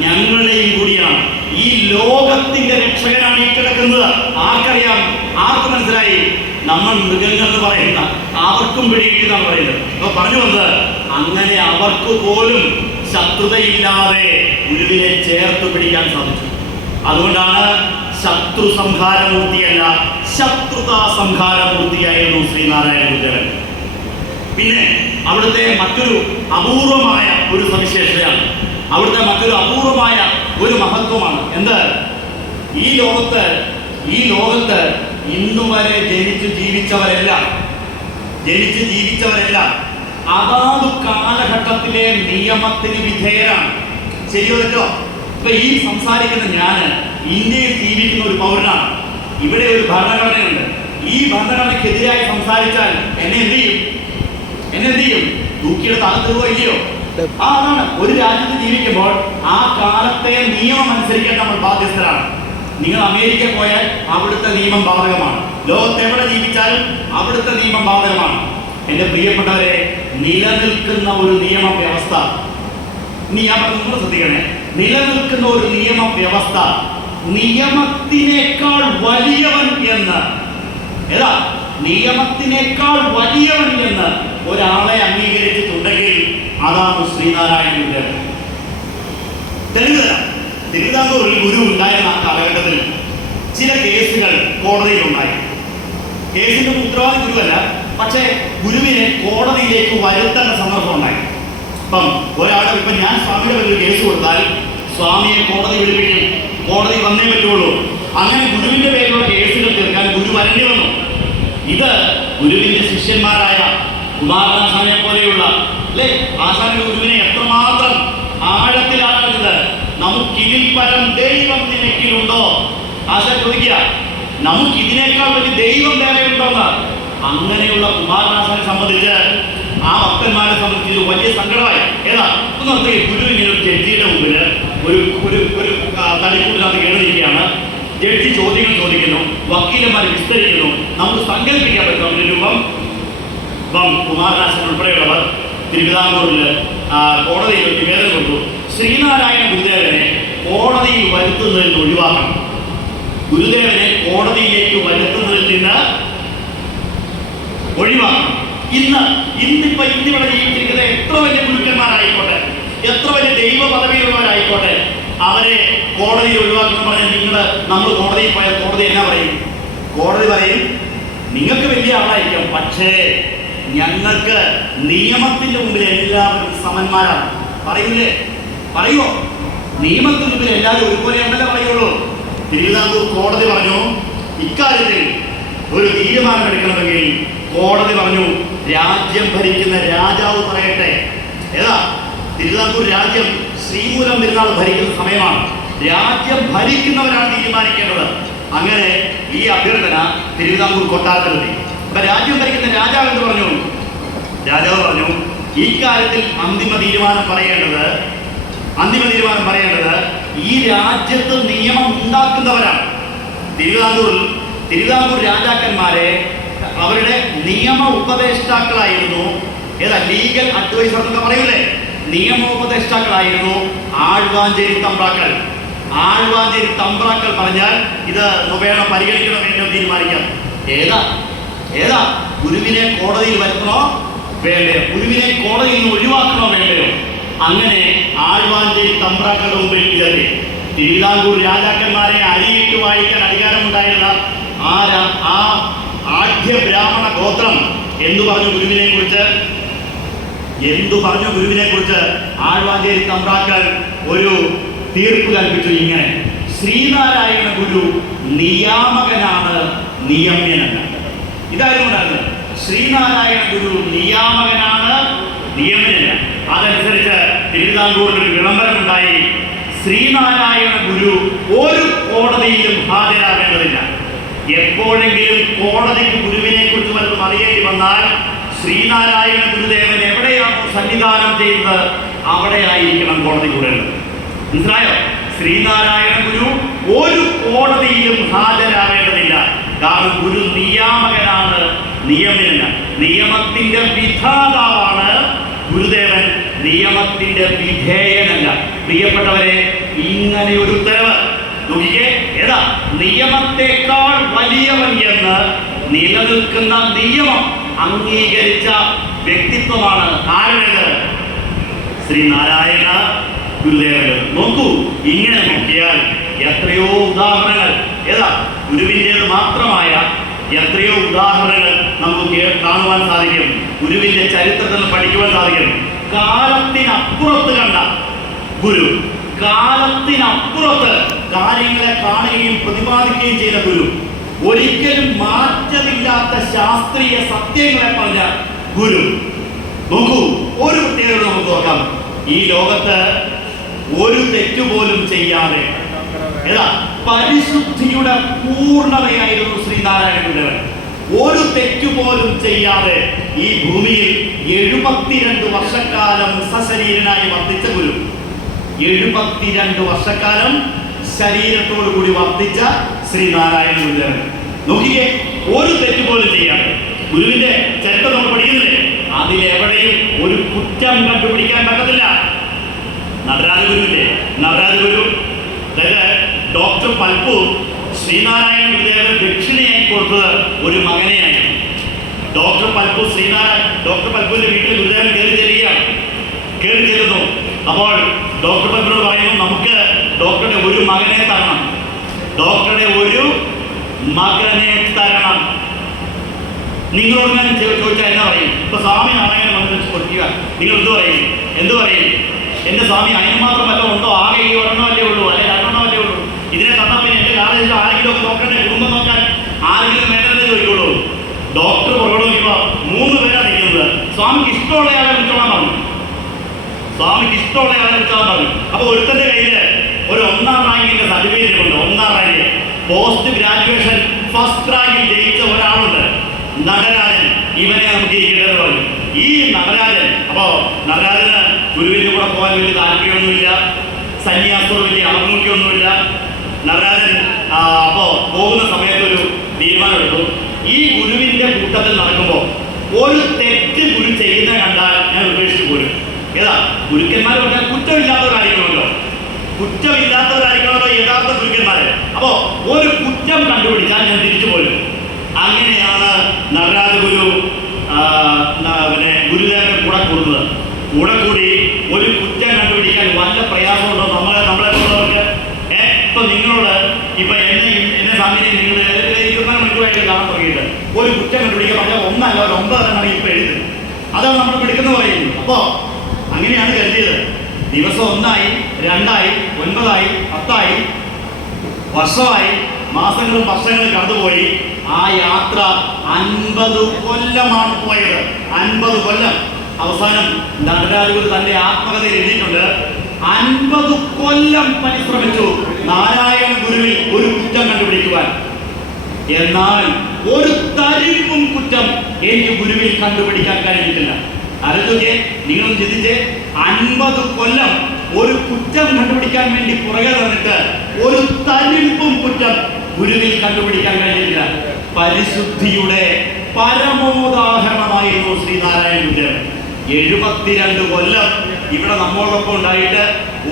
ഞങ്ങളുടെയും കൂടിയാണ്. ഈ ലോകത്തിന്റെ രക്ഷകനാണ് ഈ കിടക്കുന്നത്. ആർക്കറിയാം? ആർക്ക് മനസ്സിലായി? നമ്മൾ മൃഗങ്ങൾ എന്ന് പറയുന്ന അവർക്കും പിടിയിട്ടാണ് പറയുന്നത്. അപ്പൊ പറഞ്ഞു വന്നത്, അങ്ങനെ അവർക്ക് പോലും ശത്രുതയില്ലാതെ ഗുരുവിനെ ചേർത്ത് പിടിക്കാൻ സാധിച്ചു. അതുകൊണ്ടാണ് ശത്രു സംഹാരമൂർത്തിയല്ല, ശത്രുതാ സംഹാരമൂർത്തിയായിരുന്നു ശ്രീനാരായണ ഗുരുദേവൻ. പിന്നെ അവിടുത്തെ മറ്റൊരു അപൂർവമായ ഒരു സവിശേഷതയാണ്, അവിടുത്തെ മറ്റൊരു അപൂർവമായ ഒരു മഹത്വമാണ്. എന്ത്? ഈ ലോകത്ത് ഇന്നുവരെ ജനിച്ചു ജീവിച്ചവരെല്ലാം അതാത് കാലഘട്ടത്തിലെ നിയമത്തിന് വിധേയരാണ്. ശരിയോ തെറ്റോ? ഇപ്പൊ ഈ സംസാരിക്കുന്ന ഞാൻ ഇന്ത്യയിൽ ജീവിക്കുന്ന ഒരു പൗരനാണ്. ഇവിടെ ഒരു ഭരണഘടനയുണ്ട്. ഈ ഭരണഘടനയ്ക്കെതിരായി സംസാരിച്ചാൽ എന്നെ എന്ത് ചെയ്യും? തൂക്കിയെടുത്ത് അകത്തുകയോ? അതാണ്. ഒരു രാജ്യത്ത് ജീവിക്കുമ്പോൾ ആ കാലത്തെ നിയമം അനുസരിക്കാൻ നമ്മൾ ബാധ്യസ്ഥരാണ്. നിങ്ങൾ അമേരിക്ക പോയാൽ അവിടുത്തെ നിയമം ബാധകമാണ്. ലോകത്തെവിടെ ജീവിച്ചാലും അവിടുത്തെ നിയമം ബാധകമാണ്. എന്റെ പ്രിയപ്പെട്ടവരെ, നിലനിൽക്കുന്ന ഒരു നിയമവ്യവസ്ഥ, നിങ്ങൾ ശ്രദ്ധിക്കണേ, നിലനിൽക്കുന്ന ഒരു നിയമവ്യവസ്ഥ നിയമത്തിനേക്കാൾ വലിയവൻ എന്ന് ഒരാളെ അംഗീകരിച്ചിട്ടുണ്ടെങ്കിൽ അതാണ് ശ്രീനാരായണ ഗുരുദേവൻ. തിരുവിതാംകൂറിൽ ഗുരു ഉണ്ടായിരുന്ന ആ കാലഘട്ടത്തിൽ ചില കേസുകൾ കോടതിയിലുണ്ടായി. കേസിന്റെ ഉത്തരവാദി ഗുരുവല്ല, പക്ഷേ ഗുരുവിനെ കോടതിയിലേക്ക് വരുത്തേണ്ട സന്ദർഭം ഉണ്ടായി. ഇപ്പം ഞാൻ സ്വാമിയുടെ ഒരു കേസ് കൊടുത്താൽ സ്വാമിയെ കോടതി വിളിപ്പിക്കും, കോടതി വന്നേ പറ്റുള്ളൂ. അങ്ങനെ ഗുരുവിന്റെ പേരിലുള്ള കേസുകൾ തീർക്കാൻ ഗുരു വരേണ്ടി വന്നു. ഇത് ഗുരുവിന്റെ ശിഷ്യന്മാരായ കുമാരനാശാനെ പോലെയുള്ള ആശാന്റെ ഗുരുവിനെ എത്രമാത്രം ആഴത്തിലാക്കുന്നത്. നമുക്കിതിൽ പരം ദൈവം നിനക്കിലുണ്ടോ? ആശാൻ ചോദിക്കുക, നമുക്കിതിനേക്കാൾ വലിയ ദൈവം വേറെ ഉണ്ടോന്ന്. അങ്ങനെയുള്ള കുമാരനാശാനെ സംബന്ധിച്ച്, ആ ഭക്തന്മാരെ സംബന്ധിച്ച് വലിയ സങ്കടമായി. ഗുരു ഇങ്ങനെ ഒരു ജഡ്ജിയുടെ മുമ്പിൽ ഒരു തടിക്കൂട്ടിനകത്ത് കേറിയിരിക്കുകയാണ്. ജഡ്ജി ചോദ്യങ്ങൾ ചോദിക്കുന്നു, വക്കീലന്മാർ വിസ്തരിക്കുന്നു. നമുക്ക് സങ്കല്പിക്കാൻ പറ്റും അവരുടെ രൂപം. ഇപ്പം കുമാരനാശൻ ഉൾപ്പെടെയുള്ളവർ തിരുവിതാംകൂറിൽ കോടതിയിൽ നിവേദനം കൊടുത്തു. ശ്രീനാരായണ ഗുരുദേവനെ കോടതിയിൽ വരുത്തുന്നതിൽ നിന്ന് ഒഴിവാക്കണം. ഗുരുദേവനെ കോടതിയിലേക്ക് വരുത്തുന്നതിൽ നിന്ന് ഒഴിവാക്കണം. ഇന്നിവിടെ ജീവിച്ചിരിക്കുന്ന എത്ര വലിയ ഗുരുക്കന്മാരായിക്കോട്ടെ, എത്ര വലിയ ദൈവ പദവിയുള്ളവരായിക്കോട്ടെ, അവരെ കോടതിയിൽ ഒഴിവാക്കണം പറഞ്ഞാൽ നമ്മൾ കോടതിയിൽ പോയാൽ കോടതി എന്നാ പറയും? കോടതി പറയും നിങ്ങൾക്ക് വലിയ ആളായിരിക്കാം, പക്ഷേ ഞങ്ങൾക്ക് നിയമത്തിന്റെ മുമ്പിൽ എല്ലാവരും സമന്മാരാണ്. പറയൂലേ? പറയുമോ? നിയമത്തിന് മുമ്പിൽ എല്ലാവരും ഒരുപോലെയാണല്ലേ പറയുള്ളൂ. തിരുവിതാംകൂർ കോടതി പറഞ്ഞു ഇക്കാര്യത്തിൽ ഒരു തീരുമാനമെടുക്കണമെങ്കിൽ കോടതി പറഞ്ഞു രാജ്യം ഭരിക്കുന്ന രാജാവ് പറയട്ടെ. ഏതാ? തിരുവിതാംകൂർ രാജ്യം ശ്രീമൂലം പെരുന്നാൾ ഭരിക്കുന്ന സമയമാണ്. രാജ്യം ഭരിക്കുന്നവരാണ് തീരുമാനിക്കേണ്ടത്. അങ്ങനെ ഈ അഭ്യർത്ഥന തിരുവിതാംകൂർ കൊട്ടാരത്തിലെത്തി. അപ്പൊ രാജ്യം ഭരിക്കുന്ന രാജാവ് എന്ന് പറഞ്ഞു. രാജാവ് പറഞ്ഞു ഈ കാര്യത്തിൽ അന്തിമ തീരുമാനം പറയേണ്ടത് ഈ രാജ്യത്ത് നിയമം ഉണ്ടാക്കുന്നവരാണ്. തിരുവിതാംകൂർ രാജാക്കന്മാരെ അവരുടെ നിയമ ഉപദേഷ്ടാക്കളായിരുന്നു. ഏതാ? ലീഗൽ അഡ്വൈസർ എന്നൊക്കെ പറയൂലേ? നിയമോപദേഷ്ടാക്കളായിരുന്നു ആഴ്വാഞ്ചേരി തമ്പ്രാക്കൾ. ആഴ്വാഞ്ചേരി തമ്പ്രാക്കൾ പറഞ്ഞാൽ ഇത് വേണം പരിഗണിക്കണോ വേണ്ടോ തീരുമാനിക്കാം. ഏതാ ഗുരുവിനെ കോടതിയിൽ വരുത്തണോ വേണ്ടയോ, ഗുരുവിനെ കോടതിയിൽ നിന്ന് ഒഴിവാക്കണോ വേണ്ടയോ? അങ്ങനെ ആഴ്വാഞ്ചേരി തമ്പ്രാക്കളുടെ മുമ്പിൽ ഇതല്ലേ തിരുവിതാംകൂർ രാജാക്കന്മാരെ അരിയിട്ട് വായിക്കാൻ അധികാരമുണ്ടായിരുന്ന ആ ആദ്യ ബ്രാഹ്മണ ഗോത്രം എന്തു പറഞ്ഞു ഗുരുവിനെ കുറിച്ച് ആഴ്വാഞ്ചേരി തമ്പ്രാക്കൾ ഒരു തീർപ്പ് കൽപ്പിച്ചു. ഇങ്ങനെ ശ്രീനാരായണ ഗുരു നിയാമകനാണ്, നിയമ്യനല്ല. ഇതായിരുന്നു ഉണ്ടായിരുന്നത്. ശ്രീനാരായണ ഗുരു നിയാമകനാണ്, നിയമ്യനല്ല. അതനുസരിച്ച് തിരുവിതാംകൂറിൽ ഒരു വിളംബരമുണ്ടായി. ശ്രീനാരായണ ഗുരു ഒരു കോടതിയിലും ഹാജരാകേണ്ടതില്ല. എപ്പോഴെങ്കിലും കോടതിക്ക് ഗുരുവിനെ കുറിച്ച് വല്ലതും അറിയേണ്ടി വന്നാൽ ശ്രീനാരായണ ഗുരുദേവൻ എവിടെയാണോ സന്നിധാനം ചെയ്തത് അവിടെ ആയിരിക്കണം കോടതി കൂടേണ്ടത്. മനസ്സിലായോ? ശ്രീനാരായണ ഗുരു ഒരു കോടതിയിലും ഹാജരാകേണ്ടതില്ല. കാരണം ഗുരു നിയാമകനാണ്, നിയമനല്ല. നിയമത്തിന്റെ വിധാതാവാണ് ഗുരുദേവൻ, നിയമത്തിന്റെ വിധേയനല്ല. പ്രിയപ്പെട്ടവരെ, ഇങ്ങനെ ഒരു ഉത്തരവ് നോക്കിക്കേ. ഏതാ? നിയമത്തെക്കാൾ വലിയവൻ എന്ന് നിലനിൽക്കുന്ന നിയമം അംഗീകരിച്ച വ്യക്തിത്വമാണ് ആരുടേത്? ശ്രീനാരായണ ഗുരുദേവന്. നോക്കൂ, ഇങ്ങനെ നോക്കിയാൽ എത്രയോ ഉദാഹരണങ്ങൾ, ഏതാ ഗുരുവിൻ്റേത് മാത്രമായ എത്രയോ ഉദാഹരണങ്ങൾ നമുക്ക് കാണുവാൻ സാധിക്കും. ഗുരുവിന്റെ ചരിത്രത്തിൽ പഠിക്കുവാൻ സാധിക്കും. കാലത്തിനപ്പുറത്ത് കണ്ട ഗുരു, കാലത്തിനപ്പുറത്ത് കാര്യങ്ങളെ കാണുകയും പ്രതിപാദിക്കുകയും ചെയ്ത ഗുരു, ഒരിക്കലും മാറ്റമില്ലാത്ത ശാസ്ത്രീയ സത്യങ്ങളെ പറഞ്ഞ ഗുരു. നോക്കൂ, ഒരു പ്രത്യേകത നമുക്ക് നോക്കാം. ഈ ലോകത്ത് ഒരു തെറ്റുപോലും ചെയ്യാതെ പരിശുദ്ധിയുടെ പൂർണ്ണതയായിരുന്നു ശ്രീനാരായണ ഗുരുദേവൻ. ഒരു തെറ്റുപോലും ചെയ്യാതെ ഈ ഭൂമിയിൽ 72 വർഷക്കാലം സശരീരനായി വർദ്ധിച്ച ഗുരു. 72 വർഷക്കാലം ശരീരത്തോടു കൂടി വർദ്ധിച്ച ശ്രീനാരായണ ഗുരുദേവൻ. നോക്കിയേ, ഒരു തെറ്റുപോലും ചെയ്യാതെ. ഗുരുവിന്റെ ചരിത്രം നമ്മൾ പഠിക്കുന്നില്ലേ? അതിലെവിടെയും ഒരു കുറ്റം കണ്ടുപിടിക്കാൻ പറ്റത്തില്ല. നടരാജഗുരുവിന്റെ നടരാജഗുരു, അതായത് ഡോക്ടർ പൽപ്പു ശ്രീനാരായണ ഗുരുദേവന് ദക്ഷിണയായി കൊടുത്തത് ഒരു മകനെയായിരുന്നു. ഡോക്ടർ പൽപ്പുവിന്റെ വീട്ടിൽ ഗുരുദേവൻ കയറി ചെല്ലുന്നു. അപ്പോൾ ഡോക്ടർ പൽപ്പുവിനോട് പറയുന്നു, നമുക്ക് ഡോക്ടറുടെ ഒരു മകനെ തരണം. നിങ്ങളോട് ഞാൻ ചോദിച്ചാൽ എന്നാ പറയും? ഇപ്പൊ സ്വാമി നാരായണൻ വന്ന് കൊടുക്കുക, നിങ്ങൾ എന്ത് പറയും? എന്റെ സ്വാമി അതിന് മാത്രം വല്ല ഉണ്ടോ? ആകെ ഈ ഒരെണ്ണമല്ലേ ഉള്ളൂ, അല്ലെ 2 എണ്ണമല്ലേ ഉള്ളൂ. ഇതിനെ തന്നപ്പോൾ എന്റെ കാലത്തിൽ ആരെങ്കിലും ഒക്കെ നോക്കണ്ടേ? കുടുംബം നോക്കാൻ ആരെങ്കിലും വേണ്ടതല്ലേ ചോദിക്കുള്ളൂ. ഡോക്ടർ പുറകോട് നോക്കിയപ്പോ 3 പേരാണ് നിൽക്കുന്നത്. സ്വാമിക്ക് ഇഷ്ടമുള്ളയാളെ വിളിച്ചോളാൻ പറഞ്ഞു. അപ്പൊ ഒരുത്തന്റെ കയ്യില് ഒരു 1ാം റാങ്കിന്റെ സർട്ടിഫിക്കറ്റ് ഉണ്ട്. 1ാം റാങ്ക് പോസ്റ്റ് ഗ്രാജുവേഷൻ ഫസ്റ്റ് റാങ്കിൽ ജയിച്ച ഒരാളുണ്ട്, നടരാജൻ. ഇവനെ നമുക്ക് ഇരിക്കേണ്ടത് പറഞ്ഞു. ഈ നടരാജൻ, അപ്പോ നടരാജന് ഗുരുവിന്റെ കൂടെ പോകാൻ വലിയ താല്പര്യമൊന്നുമില്ല, സന്യാസത്തോട് വലിയ ആഭിമുഖ്യമൊന്നുമില്ല. നടരാജൻ അപ്പോ പോകുന്ന സമയത്ത് ഒരു തീരുമാനമെടുത്തു. ഈ ഗുരുവിന്റെ കൂട്ടത്തിൽ നടക്കുമ്പോൾ ഒരു തെറ്റ് തെറ്റ് ഗുരു ചെയ്യുന്ന കണ്ടാൽ ഞാൻ ഉപേക്ഷിച്ചു പോരും. ഏതാ ഗുരുക്കന്മാർ പറഞ്ഞാൽ കുറ്റമില്ലാത്തവരായിരിക്കണമല്ലോ, കുറ്റമില്ലാത്തവരായിരിക്കണമല്ലോ യഥാർത്ഥ ഗുരുക്കന്മാര്. അപ്പോ ഒരു കുറ്റം കണ്ടുപിടിച്ചാൽ ഞാൻ തിരിച്ചു പോരും. അങ്ങനെയാണ് നടരാജ ഗുരു ഗുരുദേവന്റെ കൂടെ കൂടി ഒരു കുറ്റം കണ്ടുപിടിക്കാൻ വല്ല പ്രയാസമുണ്ടോ നമ്മളെ പോലുള്ളവർക്ക്? ഇപ്പൊ നിങ്ങളോട് ഇപ്പൊ എന്നെ സാമ്യം നിങ്ങൾ 24 മണിക്കൂറായിട്ട് കാണാൻ തുടങ്ങിയിട്ട് ഒരു കുറ്റം കണ്ടുപിടിക്കാൻ പറഞ്ഞാൽ 1 അല്ല 9 എന്നാണ് ഇപ്പൊ എഴുതുന്നത്. അതാണ് നമ്മൾ പിടിക്കുന്ന പറയുന്നത്. അപ്പോ അങ്ങനെയാണ് കരുതിയത്. ദിവസം 1 ആയി, 2 ആയി, 9 ആയി, 10 ആയി, വർഷമായി, മാസങ്ങളും വർഷങ്ങളും കടന്നുപോയി. ആ യാത്ര 50 കൊല്ലമാണ് പോയത്. 50 കൊല്ലം. അവസാനം നടരാജഗുരു തന്റെ ആത്മകഥയിൽ എഴുതിയിട്ടുണ്ട്, 50 കൊല്ലം പരിശ്രമിച്ചു നാരായണ ഗുരുവിൽ ഒരു കുറ്റം കണ്ടുപിടിക്കുവാൻ. എന്നാൽ ഒരു തരിപ്പും കുറ്റം എനിക്ക് ഗുരുവിൽ കണ്ടുപിടിക്കാൻ കഴിഞ്ഞിട്ടില്ല. ആലോചിച്ചേ, നിങ്ങളും ചിന്തിച്ചേ, 50 കൊല്ലം ഒരു കുറ്റം കണ്ടുപിടിക്കാൻ വേണ്ടി പുറകെ നടന്നിട്ട് ഒരു തരിപ്പും കുറ്റം ഗുരുവിൽ കണ്ടുപിടിക്കാൻ കഴിഞ്ഞില്ല. പരിശുദ്ധിയുടെ പരമോദാഹരണമായിരുന്നു ശ്രീനാരായണ ഗുരുദേവൻ. 72 കൊല്ലം ഇവിടെ നമ്മളോടൊപ്പം ഉണ്ടായിട്ട്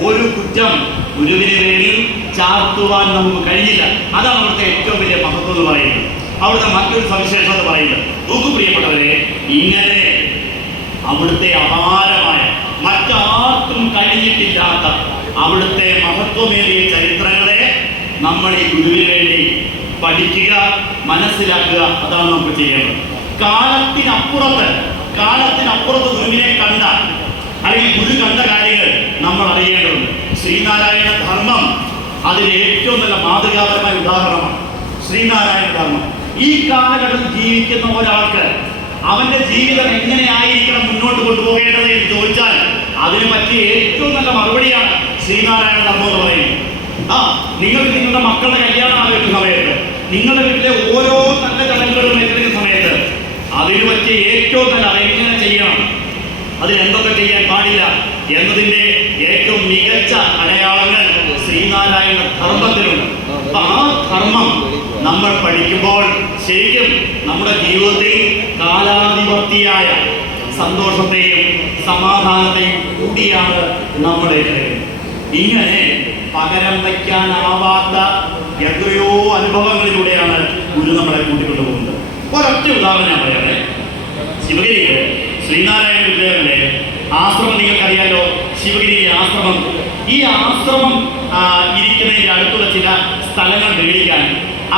ഒരു കുറ്റം ഗുരുവിനെ വേണ്ടി ചാർത്തുവാൻ നമുക്ക് കഴിഞ്ഞില്ല. അതാണ് അവിടുത്തെ ഏറ്റവും വലിയ മഹത്വം എന്ന് പറയുന്നത്. അവിടുത്തെ മറ്റൊരു സവിശേഷത പറയുന്നത്, നോക്കൂ പ്രിയപ്പെട്ടവരെ, ഇങ്ങനെ അവിടുത്തെ അപാരമായ മറ്റാർക്കും കഴിഞ്ഞിട്ടില്ലാത്ത അവിടുത്തെ മഹത്വമേറിയ ചരിത്രങ്ങളെ നമ്മൾ ഈ ഗുരുവിന് വേണ്ടി പഠിക്കുക, മനസ്സിലാക്കുക. അതാണ് നമുക്ക് ചെയ്യേണ്ടത്. കാലത്തിനപ്പുറത്ത് ഗുരുവിനെ കണ്ട അല്ലെങ്കിൽ ഗുരു കണ്ട കാര്യങ്ങൾ നമ്മൾ അറിയേണ്ടതുണ്ട്. ശ്രീനാരായണ ധർമ്മം അതിന് ഏറ്റവും നല്ല മാതൃകാപരമായ ഉദാഹരണമാണ്. ശ്രീനാരായണ ധർമ്മം ഈ കാലഘട്ടത്തിൽ ജീവിക്കുന്ന ഒരാൾക്ക് അവന്റെ ജീവിതം എങ്ങനെയായിരിക്കണം മുന്നോട്ട് കൊണ്ടുപോകേണ്ടത് എന്ന് ചോദിച്ചാൽ അതിന് പറ്റിയ ഏറ്റവും നല്ല മറുപടിയാണ് ശ്രീനാരായണ ധർമ്മം എന്ന് പറയുന്നത്. നിങ്ങൾക്ക് നിങ്ങളുടെ മക്കളുടെ കല്യാണം ആലോചിക്കുന്ന സമയത്ത്, നിങ്ങളുടെ വീട്ടിലെ ഓരോ നല്ല ചടങ്ങുകളും ഏറ്റെടുക്കുന്ന സമയത്ത് അതിന് പറ്റിയ ഏറ്റവും നല്ല അതെങ്ങനെ ചെയ്യണം, അതിനെന്തൊക്കെ ചെയ്യാൻ പാടില്ല എന്നതിന്റെ ഏറ്റവും മികച്ച അടയാളങ്ങൾ ശ്രീനാരായണ ധർമ്മത്തിലുണ്ട്. അപ്പൊ ആ ധർമ്മം നമ്മൾ പഠിക്കുമ്പോൾ ശരിക്കും നമ്മുടെ ജീവിതത്തിൽ കാലാധിപത്യമായ സന്തോഷത്തെയും സമാധാനത്തെയും കൂടിയാണ് നമ്മുടെ. ഇങ്ങനെ പകരം വയ്ക്കാനാവാത്ത എത്രയോ അനുഭവങ്ങളിലൂടെയാണ് ഗുരു നമ്മളെ കൂട്ടിക്കൊണ്ടു പോകുന്നത്. ഒരൊറ്റ ഉദാഹരണം ഞാൻ പറയാതെ, ശിവഗിരിയിലെ ശ്രീനാരായണ ഗുരുദേവന്റെ ആശ്രമം നിങ്ങൾക്കറിയാലോ. ശിവഗിരി ആശ്രമം, ഈ ആശ്രമം ഇരിക്കുന്നതിന്റെ അടുത്തുള്ള ചില സ്ഥലങ്ങൾ മേടിക്കാൻ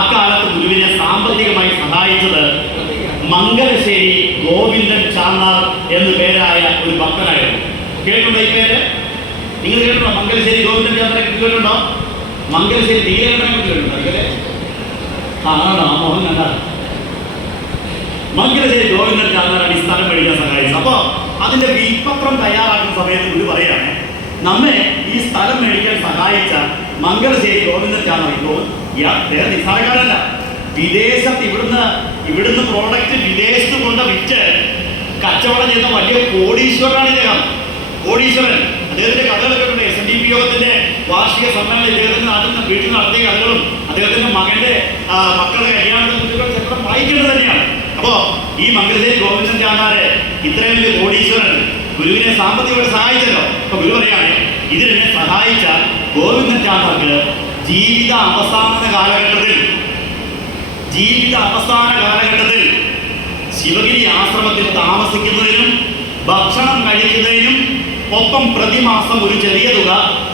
അക്കാലത്ത് ഗുരുവിനെ സാമ്പത്തികമായി സഹായിച്ചത് മംഗലശ്ശേരി ഗോവിന്ദൻ ചാന്നാർ എന്നു പേരായ ഒരു ഭക്തനായിരുന്നു. കേട്ടിട്ടുണ്ടോ ഈ പേര്? നിങ്ങൾ കേട്ടിട്ടുണ്ടോ? മംഗലശ്ശേരി ഗോവിന്ദൻ ചാന്നാറെ കേട്ടിട്ടുണ്ടോ? മംഗലശ്ശേരി തീരേണ്ടനെ കേട്ടിട്ടുണ്ടോ? ആണോ? ആ മോഹൻ കണ്ടാ. മംഗലശ്ശേരി ഗോവിന്ദൻ ചാന്നാറാണ് ഈ സ്ഥലം മേടിക്കാൻ സഹായിച്ചത്. അപ്പൊ അതിന്റെ വിൽപ്പത്രം തയ്യാറാക്കുന്ന സമയത്ത് ഗുരു പറയാണ്, നമ്മെ ഈ സ്ഥലം മേടിക്കാൻ സഹായിച്ച മംഗലശ്ശേരി ഗോവിന്ദൻ ചാന്നാർ നിസ്സാരക്കാരല്ല. വിദേശത്ത് ഇവിടുന്ന് പ്രോഡക്റ്റ് വിദേശത്ത് കൊണ്ട് വിറ്റ് കച്ചവടം ചെയ്യുന്ന വലിയ കോടീശ്വരനാണ് ഇദ്ദേഹം. കോടീശ്വരൻ. അദ്ദേഹത്തിന്റെ കഥകളൊക്കെ ഉണ്ട്. SNDP യോഗത്തിന്റെ വാർഷിക സമ്മേളനം ഇദ്ദേഹത്തിന്റെ വീട്ടിൽ നടത്തിയ കഥകളും അദ്ദേഹത്തിന്റെ മക്കളുടെ കല്യാണത്തെ കുറിച്ചുള്ള ചരിത്രം വായിക്കേണ്ടത് തന്നെയാണ്. അപ്പോ ഈ മംഗലശ്ശേരി ഗോവിന്ദൻ ചാന്നാര് ഇത്രയും വലിയ കോടീശ്വരൻ ഗുരുവിനെ സാമ്പത്തികമായി സഹായിച്ചല്ലോ. അപ്പൊ ഗുരു പറയാണ്, ഇതിനെ സഹായിച്ച ഗോവിന്ദൻ ചാന്നാർക്ക് ജീവിത അവസാന കാലഘട്ടത്തിൽ ശിവഗിരി ആശ്രമത്തിൽ താമസിക്കുന്നതിനും ഭക്ഷണം കഴിക്കുന്നതിനും ഒപ്പം പ്രതിമാസം ഒരു ചെറിയ തുക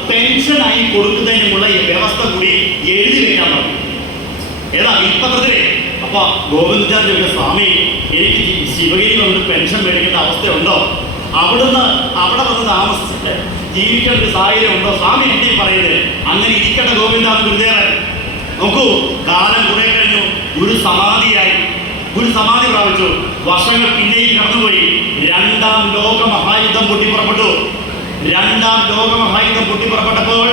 പെൻഷനായി കൊടുക്കുന്നതിനുമുള്ള ഈ വ്യവസ്ഥ കൂടി എഴുതി വെക്കാൻ പറഞ്ഞു. ഏതാ വിൽപ്പത്രത്തിലെ. അപ്പൊ ഗോവിന്ദൻ ചോദിച്ച, സ്വാമി, എനിക്ക് ശിവഗിരി വന്നിട്ട് പെൻഷൻ മേടിക്കേണ്ട അവസ്ഥയുണ്ടോ? അവിടെ വന്ന് താമസിച്ചിട്ട് ജീവിക്കേണ്ട ഒരു സാഹചര്യം ഉണ്ടോ? സ്വാമി എന്തേ പറയുന്നത്? അങ്ങനെ ഇരിക്കട്ടെ ഗോവിന്ദാണ് ഗുരുദേവൻ. നോക്കൂ, കാലം കുറെ കഴിഞ്ഞു. ഗുരു സമാധി പ്രാപിച്ചു. വർഷങ്ങൾ പിന്നെയും കടന്നുപോയി. രണ്ടാം ലോകമഹായുദ്ധം പൊട്ടിപ്പുറപ്പെട്ടപ്പോൾ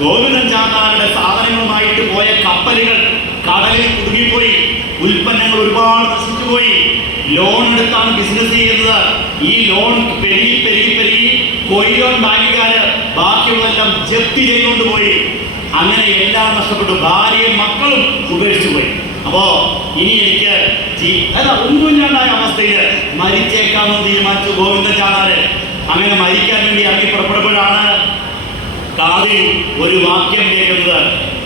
ഗോവിന്ദൻ ചാന്നാരുടെ സാധനങ്ങളുമായിട്ട് പോയ കപ്പലുകൾ കടലിൽ കുടുങ്ങിപ്പോയി. ഉൽപ്പന്നങ്ങൾ ഒരുപാട് നശിച്ചുപോയി. ലോൺ എടുത്താണ് ബിസിനസ് ചെയ്യുന്നത്. ഈ ലോൺ പെരുകി കൊയിലോൺ ബാങ്കുകാര് ബാക്കിയുള്ളതെല്ലാം ജപ്തി ചെയ്തുകൊണ്ട് പോയി. അങ്ങനെ എല്ലാം നഷ്ടപ്പെട്ടു. ഭാര്യയും മക്കളും ഉപേക്ഷിച്ചു പോയി. അപ്പോ ഇനി എനിക്ക് ഒന്നുമില്ലാണ്ടായ അവസ്ഥയിൽ മരിച്ചേക്കാമെന്ന് തീരുമാനിച്ചു ഗോവിന്ദൻ ചാന്നാര്. അങ്ങനെ മരിക്കാൻ വേണ്ടി ഇറങ്ങി പുറപ്പെടുമ്പോഴാണ് കാതിൽ ഒരു വാക്യം കേൾക്കുന്നത്.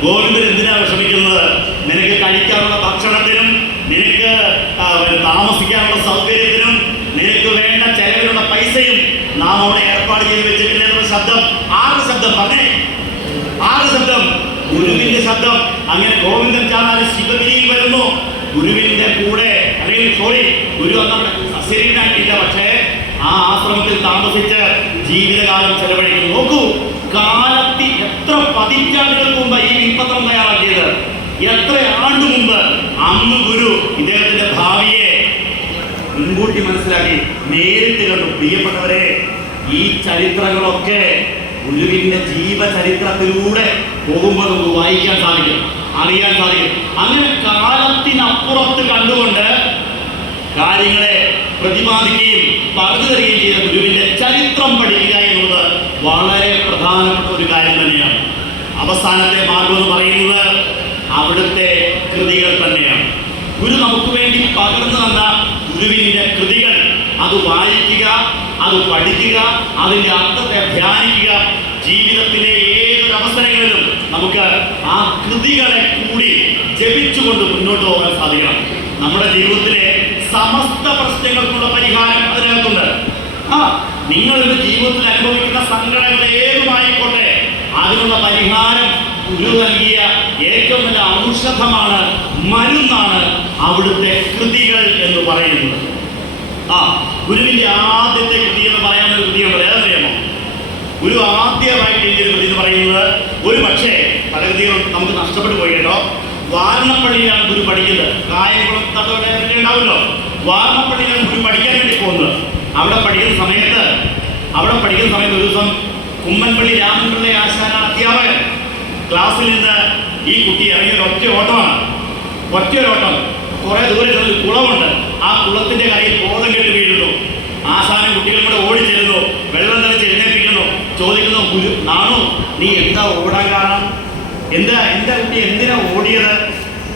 ഗോവിന്ദൻ എന്തിനാ വിഷമിക്കുന്നത്? നിനക്ക് കഴിക്കാനുള്ള ഭക്ഷണത്തിനും നിനക്ക് താമസിക്കാനുള്ള സൗകര്യത്തിനും നിനക്ക് വേണ്ട ചെലവിനുള്ള പൈസയും നാം അവിടെ ഏർപ്പാട് ചെയ്ത് വെച്ചിട്ടില്ല എന്നുള്ള ശബ്ദം. ആറ് ശബ്ദം പറഞ്ഞേ, ആറ് ശബ്ദം, ഗുരുവിന്റെ ശബ്ദം. അങ്ങനെ ഗോവിന്ദൻ ചാന്നാര് ശിവഗിരിയിൽ വരുന്നു. ഗുരുവിന്റെ കൂടെ, അല്ലെങ്കിൽ സോറി, ഗുരു അന്നവിടെ സസ്യരീനായിട്ടില്ല, പക്ഷേ ആ ആശ്രമത്തിൽ താമസിച്ച് ജീവിതകാലം ചെലവഴിക്കുന്നു. നോക്കൂ, കാലത്തിൽ എത്ര പതിറ്റാണ്ടുകൾക്ക് മുമ്പ് ഈ വിൽപ്പത്രം തയ്യാറാക്കിയത്, എത്ര ആണ്ടു മുമ്പ്. അന്ന് ഗുരു ഇദ്ദേഹത്തിന്റെ ഭാവിയെ മുൻകൂട്ടി മനസ്സിലാക്കി നേരിട്ട് കണ്ടു. പ്രിയപ്പെട്ടവരെ, ഈ ചരിത്രങ്ങളൊക്കെ ഗുരുവിന്റെ ജീവചരിത്രത്തിലൂടെ പോകുമ്പോൾ നമുക്ക് വായിക്കാൻ സാധിക്കും, അറിയാൻ സാധിക്കും. അങ്ങനെ കാലത്തിനപ്പുറത്ത് കണ്ടുകൊണ്ട് കാര്യങ്ങളെ പ്രതിപാദിക്കുകയും പറഞ്ഞു തരികയും ചെയ്ത ഗുരുവിന്റെ ചരിത്രം പഠിക്കുക എന്നുള്ളത് വളരെ പ്രധാനപ്പെട്ട ഒരു കാര്യം തന്നെയാണ്. അവസാനത്തെ മാർഗം എന്ന് പറയുന്നത് അവിടുത്തെ കൃതികൾ തന്നെയാണ്. ഗുരു നമുക്ക് വേണ്ടി പകർന്നു തന്ന ഗുരുവിന്റെ കൃതികൾ, അത് വായിക്കുക, അത് പഠിക്കുക, അതിന്റെ അർത്ഥത്തെ ധ്യാനിക്കുക. ജീവിതത്തിലെ ഏതൊരു അവസരങ്ങളിലും നമുക്ക് ആ കൃതികളെ കൂടി ജപിച്ചുകൊണ്ട് മുന്നോട്ട് പോകാൻ സാധിക്കണം. നമ്മുടെ ജീവിതത്തിലെ സമസ്ത പ്രശ്നങ്ങൾക്കുള്ള പരിഹാരം അതിനകത്തുണ്ട്. നിങ്ങളുടെ ജീവിതത്തിൽ അനുഭവിക്കുന്ന സങ്കടങ്ങൾ ഏതുമായിക്കോട്ടെ, അതിനുള്ള പരിഹാരം ഗുരു നൽകിയ ഏറ്റവും നല്ല ഔഷധമാണ്, മരുന്നാണ് അവിടുത്തെ കൃതികൾ എന്ന് പറയുന്നത്. ഗുരുവിന്റെ ആദ്യത്തെ കൃതി എന്ന് പറയാവുന്ന കൃതിയുണ്ട്. ഏതെന്നറിയാമോ? ഗുരു ആദ്യമായിട്ട് എഴുതിയ കൃതി എന്ന് പറയുന്നത്, ഒരു പക്ഷേ പല കൃതികളും നമുക്ക് നഷ്ടപ്പെട്ടു പോയി കേട്ടോ. വാരണപ്പള്ളിയിലാണ് ഗുരു പഠിക്കുന്നത്. കായംകുളം തടവടെ ഉണ്ടാവുമല്ലോ, വാരണപ്പള്ളിയിലാണ് ഗുരു പഠിക്കാൻ വേണ്ടി പോകുന്നത്. അവിടെ പഠിക്കുന്ന സമയത്ത് ഒരു ദിവസം കുമ്മൻപള്ളി രാമൻപിള്ള ആശാനാണ് അധ്യാപകൻ. ക്ലാസ്സിൽ നിന്ന് ഈ കുട്ടി ഇറങ്ങിയ ഒറ്റ ഓട്ടമാണ്. കുറെ ദൂരെ ചെന്ന് കുളമുണ്ട്. ആ കുളത്തിന്റെ കരയിൽ ബോധം കെട്ട് വീഴുന്നു. ആശാനും കുട്ടികളും കൂടെ ഓടിച്ചെല്ലുന്നു, വെള്ളം തെളിച്ച് എഴുന്നേൽപ്പിക്കുന്നു. ചോദിക്കുന്നു, ഗുരു നാണു, നീ എന്താ ഓടാൻ കാരണം? എന്താ കുട്ടി എന്തിനാ ഓടിയത്?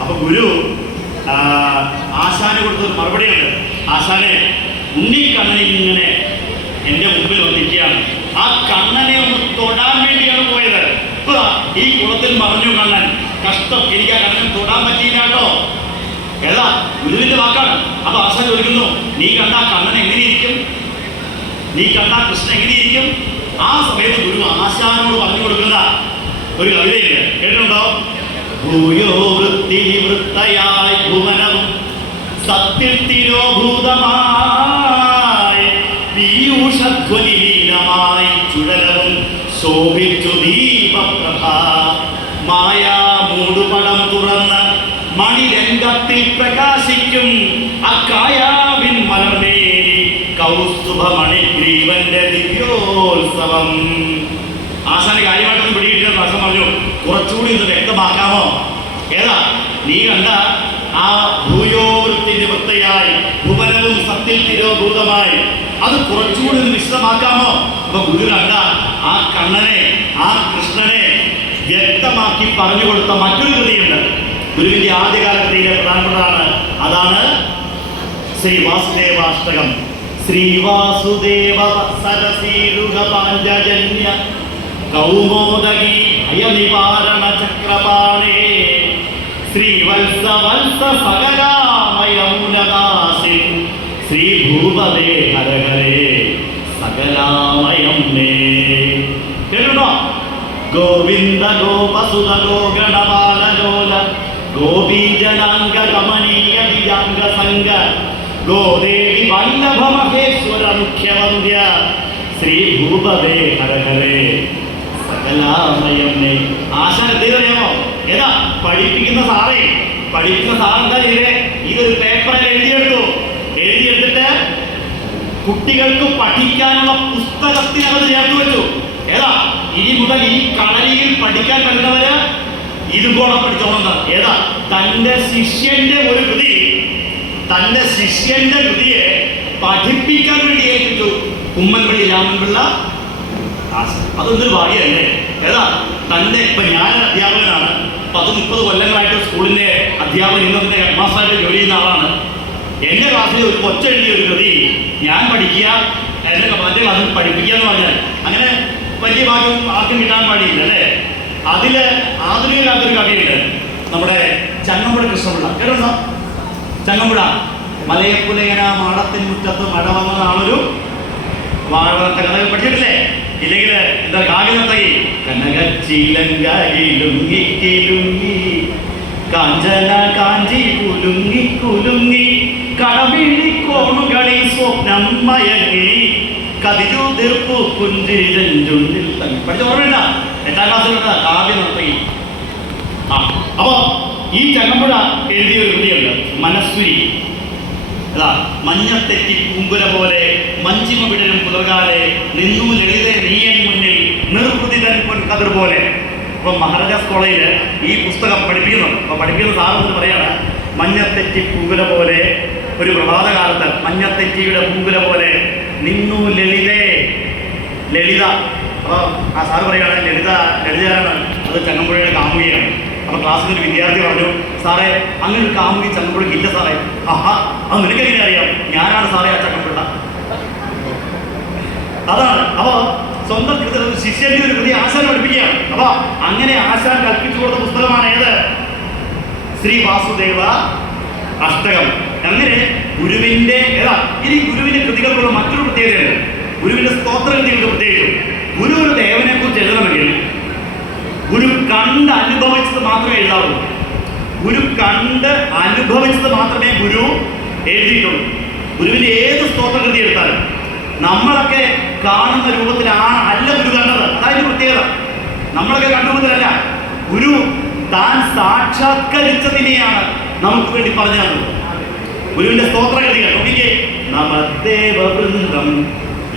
അപ്പൊ ഗുരു ആശാന് കൊടുത്തൊരു മറുപടിയുണ്ട്. ആശാനെ, ഉണ്ണിക്കണ്ണൻ ഇങ്ങനെ എന്റെ മുമ്പിൽ വന്നിരിക്കുകയാണ്. ആ കണ്ണനെ ഒന്ന് തൊടാൻ വേണ്ടിയാണ് പോയത്. ഈ കുളത്തിൽ മറിഞ്ഞു കണ്ണൻ. കഷ്ടം, എനിക്ക് ആ കണ്ണൻ തൊടാൻ പറ്റിയില്ല കേട്ടോ. ഏതാ ഗുരുവിന്റെ വാക്കാണ്. അപ്പൊ ആശാൻ ചോദിക്കുന്നു, നീ കണ്ട കണ്ണൻ എങ്ങനെയിരിക്കും? നീ കണ്ട കൃഷ്ണൻ എങ്ങനെയിരിക്കും? ആ സമയത്ത് ഗുരു ആശാനോട് പറഞ്ഞു കൊടുക്കുന്ന ഒരു കവിതയില്ല, കേട്ടിട്ടുണ്ടോ? ഭൂയോ വൃത്തി നിവൃത്തയായി ഭുവനവും സത്തിൽ തിരോഭൂതമായി പീയൂഷധ്വനിഹീനമായി ചുഴലവും ശോഭിച്ചു ദീപപ്രഭ. മായാ മൂടുപടം തുറന്ന് മണിരംഗത്തിൽ പ്രകാശിക്കും അക്കായാവിൻ മലർമേനി കൗസ്തുഭമണിഗ്രീവന്റെ ദിവ്യോത്സവം. ആശാന് കാര്യമായിട്ടൊന്നും പിടിയിട്ടില്ലെന്ന് ആശാൻ പറഞ്ഞു, കുറച്ചുകൂടി ഇത് വ്യക്തമാക്കാമോ? ഏതാ നീ കണ്ട ആ ഭൂയോവൃത്തി നിവൃത്തയായി ഭുവനവും സത്തിൽ തിരോഭൂതമായി, അത് കുറച്ചുകൂടി ഇത് വിശദമാക്കാമോ? അപ്പൊ ഗുരു കണ്ട ആ കണ്ണനെ, ആ കൃഷ്ണനെ വ്യക്തമാക്കി പറഞ്ഞു കൊടുത്ത മറ്റൊരു കൃതിയുണ്ട്. ഗുരുവിന്റെ ആദ്യകാലത്തിലെ പ്രധാനപ്പെട്ടതാണ്. അതാണ് ശ്രീ വാസുദേവാഷ്ടകം. ശ്രീവാസുദേവ സരസീരുഹ പാഞ്ചജന്യ കൗമോദകി ഭയനിവാരണ ചക്രപാണേ ശ്രീവത്സ വത്സ സകലാമയമുനദാസിൻ ശ്രീഭൂപദേ ഹരഹരേ സകലാമയം മേ. കേട്ടോ? ഗോവിന്ദ ഗോപസുത ഗോഗണപാലലോല ഗോപീജനാംഗ കമനീയ ദിജാംഗ സംഗ ഗോദേവി വല്ലഭ മഹേശ്വര മുഖ്യവന്ദ്യ ശ്രീഭൂപദേ ഹരഹരേ സകലാമയം മേ. ആശാൻ എന്തറിയാമോ? ഏതാ പഠിപ്പിക്കുന്ന സാറെന്താ ചെയ്തേ? ഇതൊരു പേപ്പറിൽ എഴുതിയെടുത്തിട്ട് കുട്ടികൾക്ക് പഠിക്കാനുള്ള പുസ്തകത്തിനകത്ത് ചേർത്ത് വെച്ചു. ഏതാ ഇനി മുതൽ ഈ കളരിയിൽ പഠിക്കാൻ വരുന്നവര് ഇതുപോലെ പഠിച്ചോണം. ഏതാ തന്റെ ശിഷ്യന്റെ ഒരു കൃതി, തന്റെ ശിഷ്യന്റെ കൃതിയെ പഠിപ്പിക്കാൻ വേണ്ടി ഏൽപ്പിച്ചു കുമ്മൻപള്ളി രാമൻപിള്ള അതൊന്നൊരു ഭാഗ്യമല്ലേ? ഏതാ തൻ്റെ ഇപ്പം ഞാൻ അധ്യാപകനാണ്, 10-30 കൊല്ലങ്ങളായിട്ട് സ്കൂളിൻ്റെ അധ്യാപകൻ, ഇന്നത്തെ ഹെഡ് മാസ്റ്ററായിട്ട് ജോലി ചെയ്യുന്ന ആളാണ്. എൻ്റെ ക്ലാസ്സിൽ ഒരു കൊച്ചെഴുതിയ ഒരു കൃതി ഞാൻ പഠിക്കുക, എൻ്റെ മറ്റേ ക്ലാസ്സിൽ പഠിപ്പിക്കുക എന്ന് പറഞ്ഞാൽ അങ്ങനെ വലിയ ഭാഗ്യം ആർക്കും കിട്ടാൻ പാടിയില്ല അല്ലേ? അതിൽ ആധുനികരാത്തൊരു കവിയുണ്ട്, നമ്മുടെ ചങ്ങമ്പുഴ കൃഷ്ണപിള്ള. കേട്ടോ? ചങ്ങമ്പുഴ മലയപ്പുലയന മാടത്തിൻ മുറ്റത്ത് മഴ വന്നതാണൊരു വാഴത്തെ കഥ പഠിച്ചിട്ടില്ലേ? ഇല്ലെങ്കിൽ എന്താ കാവ്യനർത്തകി കനകച്ചിലങ്കുലുങ്ങി കാഞ്ചന കാഞ്ചി കുലുങ്ങി കുലുങ്ങി കടമിഴി കോണുകളിൽ സ്വപ്നം മയങ്ങി കതിരു തീർപ്പു പുഞ്ചിരഞ്ചുണ്ടിൽ തങ്ങി. പഠിച്ച ഓർമ്മയില്ല? 8ാം ക്ലാസ്സിലുള്ള കാവ്യനർത്തകി. അപ്പോ ഈ ചങ്ങമ്പുഴ എഴുതിയ ഒരു കൃതിയുണ്ട്, മനസ്സുരി. അതാ മഞ്ഞത്തെറ്റി പൂങ്കുല പോലെ മഞ്ചിമ വിടരും പുലർകാലെ നിന്നു ലളിതേ നീയൻ മുന്നിൽ നിർവൃതിതൻ പൊൻകതിർ പോലെ. ഇപ്പം മഹാരാജാസ് കോളേജിൽ ഈ പുസ്തകം പഠിപ്പിക്കുന്നുണ്ട്. അപ്പോൾ പഠിപ്പിക്കുന്ന സാറെന്ന് പറയാണ്, മഞ്ഞത്തെറ്റി പൂങ്കുല പോലെ, ഒരു പ്രഭാതകാലത്ത് മഞ്ഞത്തെറ്റിയുടെ പൂങ്കുല പോലെ നിന്നു ലളിതേ, ലളിത. അപ്പോൾ ആ സാറ് പറയുകയാണ് ലളിതയാണ്, അത് ചങ്ങമ്പുഴയുടെ കാമുകിയാണ്. അപ്പോൾ ക്ലാസ്സിൽ ഒരു വിദ്യാർത്ഥി പറഞ്ഞു, സാറേ അങ്ങനെ ഒരു കാമുകി ചങ്ങമ്പുഴയ്ക്ക് ഇല്ല സാറേ. അത് നിനക്കെങ്ങനെ അറിയാം? ഞാനാണ് സാറേ ആ ചങ്ങമ്പുഴ. അതാണ്. അപ്പോൾ സ്വന്തം ശിഷ്യന്റെ ഒരു കൃതി ആശാൻ പഠിപ്പിക്കുകയാണ്. അപ്പൊ അങ്ങനെ ആശാൻ കൽപ്പിച്ചു കൊടുത്ത പുസ്തകമാണ് ഏത്? ശ്രീ വാസുദേവ അഷ്ടകം. അങ്ങനെ ഗുരുവിന്റെ ഇനി ഗുരുവിന്റെ കൃതികൾക്കുള്ള മറ്റൊരു പ്രത്യേകതയുണ്ട്. ഗുരുവിന്റെ സ്തോത്ര കൃതികൾക്ക് പ്രത്യേകിച്ചും ഗുരു ഒരു ദേവനെ കുറിച്ച് എഴുതണമെങ്കിൽ ഗുരു കണ്ട് അനുഭവിച്ചത് മാത്രമേ എഴുതാവുള്ളൂ. ഗുരു കണ്ട് അനുഭവിച്ചത് മാത്രമേ ഗുരു എഴുതിയിട്ടുള്ളൂ. ഗുരുവിന്റെ ഏത് സ്തോത്രകൃതി എടുത്താലും നമ്മളൊക്കെ കാണുന്ന രൂപത്തിലാണ് അല്ല ഗുരു കണ്ടത്. അതായത് പ്രത്യേകത. നമ്മളൊക്കെ കണ്ട രൂപത്തിലല്ല, ഗുരു താൻ സാക്ഷാത്കരിച്ചതിനെയാണ് നമുക്ക് വേണ്ടി പറഞ്ഞു തന്നത്. ഗുരുവിന്റെ സ്തോത്രകൃതികൾ നോക്കിക്കേ. നമദേവവൃന്ദം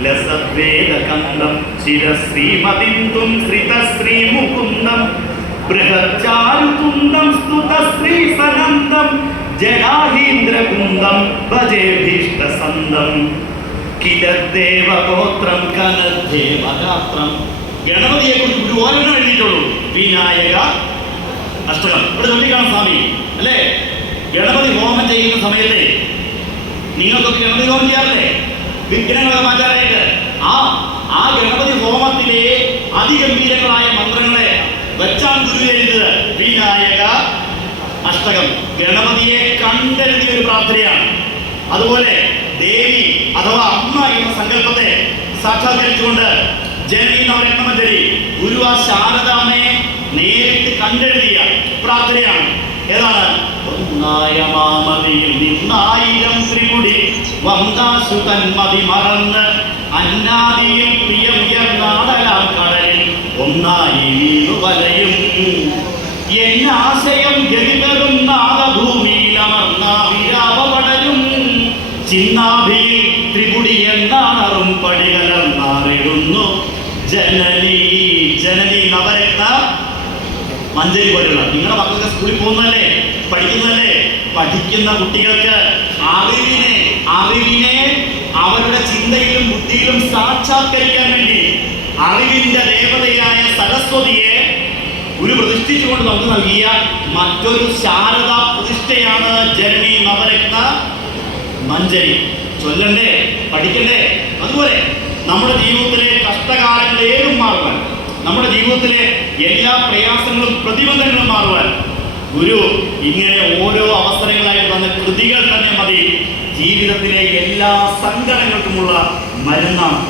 ലസദ്വേദകന്ദം ശിരശ്രീമതിന്ദും ശ്രിതശ്രീ മുകുന്ദം ബൃഹച്ചാരുതുന്ദം സ്തുതശ്രീ സനന്ദം ജഡാഹീന്ദ്രകുന്ദം ഭജേഭീഷ്ടസന്ദം കിലദേവഗോത്രം കനദേവഗാത്രം. ഗണപതിയെ കുറിച്ച് ഗുരു ഓരോന്നും എഴുതിയിട്ടുള്ളൂ. വിനായക അഷ്ടകം ഇവിടെ ചൊല്ലിക്കാണും സ്വാമി അല്ലേ? ഗണപതി ഹോമം ചെയ്യുന്ന സമയത്ത് നിങ്ങൾക്കൊക്കെ ഗണപതി ഹോമം ചെയ്യാറില്ലേ? വിഘ്നങ്ങളൊക്കെ മാറ്റാനായിട്ട് ആ ഗണപതി ഹോമത്തിലെ അതിഗംഭീരങ്ങളായ മന്ത്രങ്ങളെ വെച്ചാണ് ഗുരു എഴുതുന്നത്. വിനായക അഷ്ടകം ഗണപതിയെ കണ്ടെഴുതിയ ഒരു പ്രാർത്ഥനയാണ്. അതുപോലെ ദേവി അഥവാ അമ്മ എന്ന സങ്കല്പത്തെ സാക്ഷാത്കരിച്ചുകൊണ്ട് ജനനി നവരത്നമഞ്ജരി ഗുരു ആ ശാരദാമ്മയെ നേരിട്ട് കണ്ടെഴുതിയ പ്രാർത്ഥനയാണ്. ഏതാണ്? ഒന്നായ മാമതിയിൽ നിന്നായിരം ത്രിമുടി വന്ദാശു തന്മതി മറന്ന് അന്നാദിയിൽ പ്രിയമുയർന്നാടലാം കടലിൽ ഒന്നായി വീണു വലയും എന്നാശയം ഗതികളും നാദഭൂമിയിൽ അമർന്ന വിരാപടരും ചിന്നാഭിയിൽ ത്രിപുടി എന്നാണറും പടികലർന്നാറിടുന്നു ജനനി. ജനനി നവരത്ന മഞ്ജരി പോലുള്ള നിങ്ങളുടെ മക്കൾക്ക് സ്കൂളിൽ പോകുന്നതല്ലേ, പഠിക്കുന്നതല്ലേ? പഠിക്കുന്ന കുട്ടികൾക്ക് അറിവിനെ അവരുടെ ചിന്തയിലും ബുദ്ധിയിലും സാക്ഷാത്കരിക്കാൻ വേണ്ടി അറിവിന്റെ ദേവതയായ സരസ്വതിയെ ഗുരു പ്രതിഷ്ഠിച്ചുകൊണ്ട് നമുക്ക് നൽകിയ മറ്റൊരു ശാരദ പ്രതിഷ്ഠയാണ് ജനനി നവരത്ന മഞ്ജരി. ചൊല്ലണ്ടേ, പഠിക്കണ്ടേ? അതുപോലെ നമ്മുടെ ജീവിതത്തിലെ കഷ്ടകാലങ്ങൾ ഏതും മാറുവാൻ, നമ്മുടെ ജീവിതത്തിലെ എല്ലാ പ്രയാസങ്ങളും പ്രതിബന്ധങ്ങളും മാറുവാൻ ഗുരു ഇങ്ങനെ ഓരോ അവസരങ്ങളായിട്ട് തന്ന കൃതികൾ തന്നെ മതി ജീവിതത്തിലെ എല്ലാ സങ്കടങ്ങൾക്കുമുള്ള മരുന്നാണ്.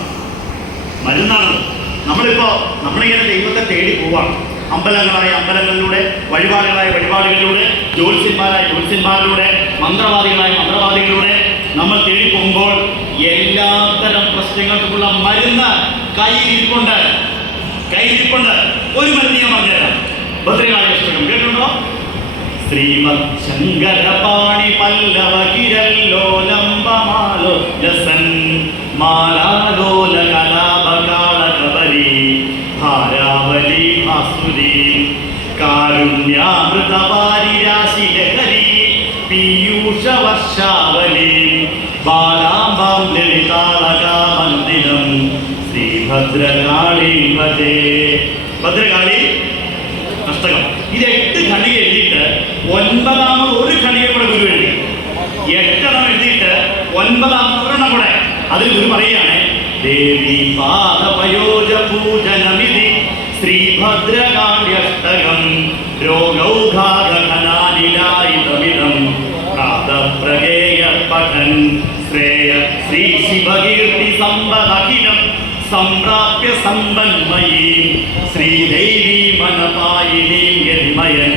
നമ്മളിങ്ങനെ ദൈവത്തെ തേടി പോവാണ്. അമ്പലങ്ങളിലൂടെ, വഴിപാടുകളിലൂടെ, ജ്യോത്സ്യന്മാരിലൂടെ, മന്ത്രവാദികളിലൂടെ നമ്മൾ തേടി പോകുമ്പോൾ എല്ലാത്തരം പ്രശ്നങ്ങൾക്കുമുള്ള മരുന്ന് കയ്യിരിപ്പുണ്ട്. ഒരു മരുന്ന് ഞാൻ പറഞ്ഞുതരാം. ഭദ്രകാളി അഷ്ടകം കേട്ടിട്ടുണ്ടോ? ശ്രീമദ് ശങ്കരപാണി പല്ലവ കിരല്ലോലംബമാലോ ജസൻ മാലാലോല കലാപകാള കബരി ഭാരാവലി ഭാസുരി കാരുണ്യാമൃതവാരി രാശി ലഹരി പീയൂഷ വർഷാവലി ബാലാംബാം ലളിതാളകാമന്ദിരം ശ്രീഭദ്രകാളി ഭദ്രകാളി അഷ്ടകം. ഇത് 8 ഖണ്ഡിക എഴുതിയിട്ട് 9ാമത് ഒരു ഖണ്ഡിക കൂടെ ഗുരു എഴുതി. 8 എഴുതിയിട്ട് 9ാമത് ഒരെണ്ണം കൂടെ അതിൽ ഗുരു പറയുകയാണ്, ദേവി പാദപയോജ പൂജനമിതി ശ്രീഭദ്രകാള്യഷ്ടകം രോഗൗഘാഗനാനിലായിതമിദം പ്രാതപ്രഗേയ പഠൻ ശ്രേയ ശ്രീ ശിവകീർത്തി സമ്പദഖിലം സംപ്രാപ്യ സമ്പന്മയീം ശ്രീദേവി മനപായിനീം യതിമയൻ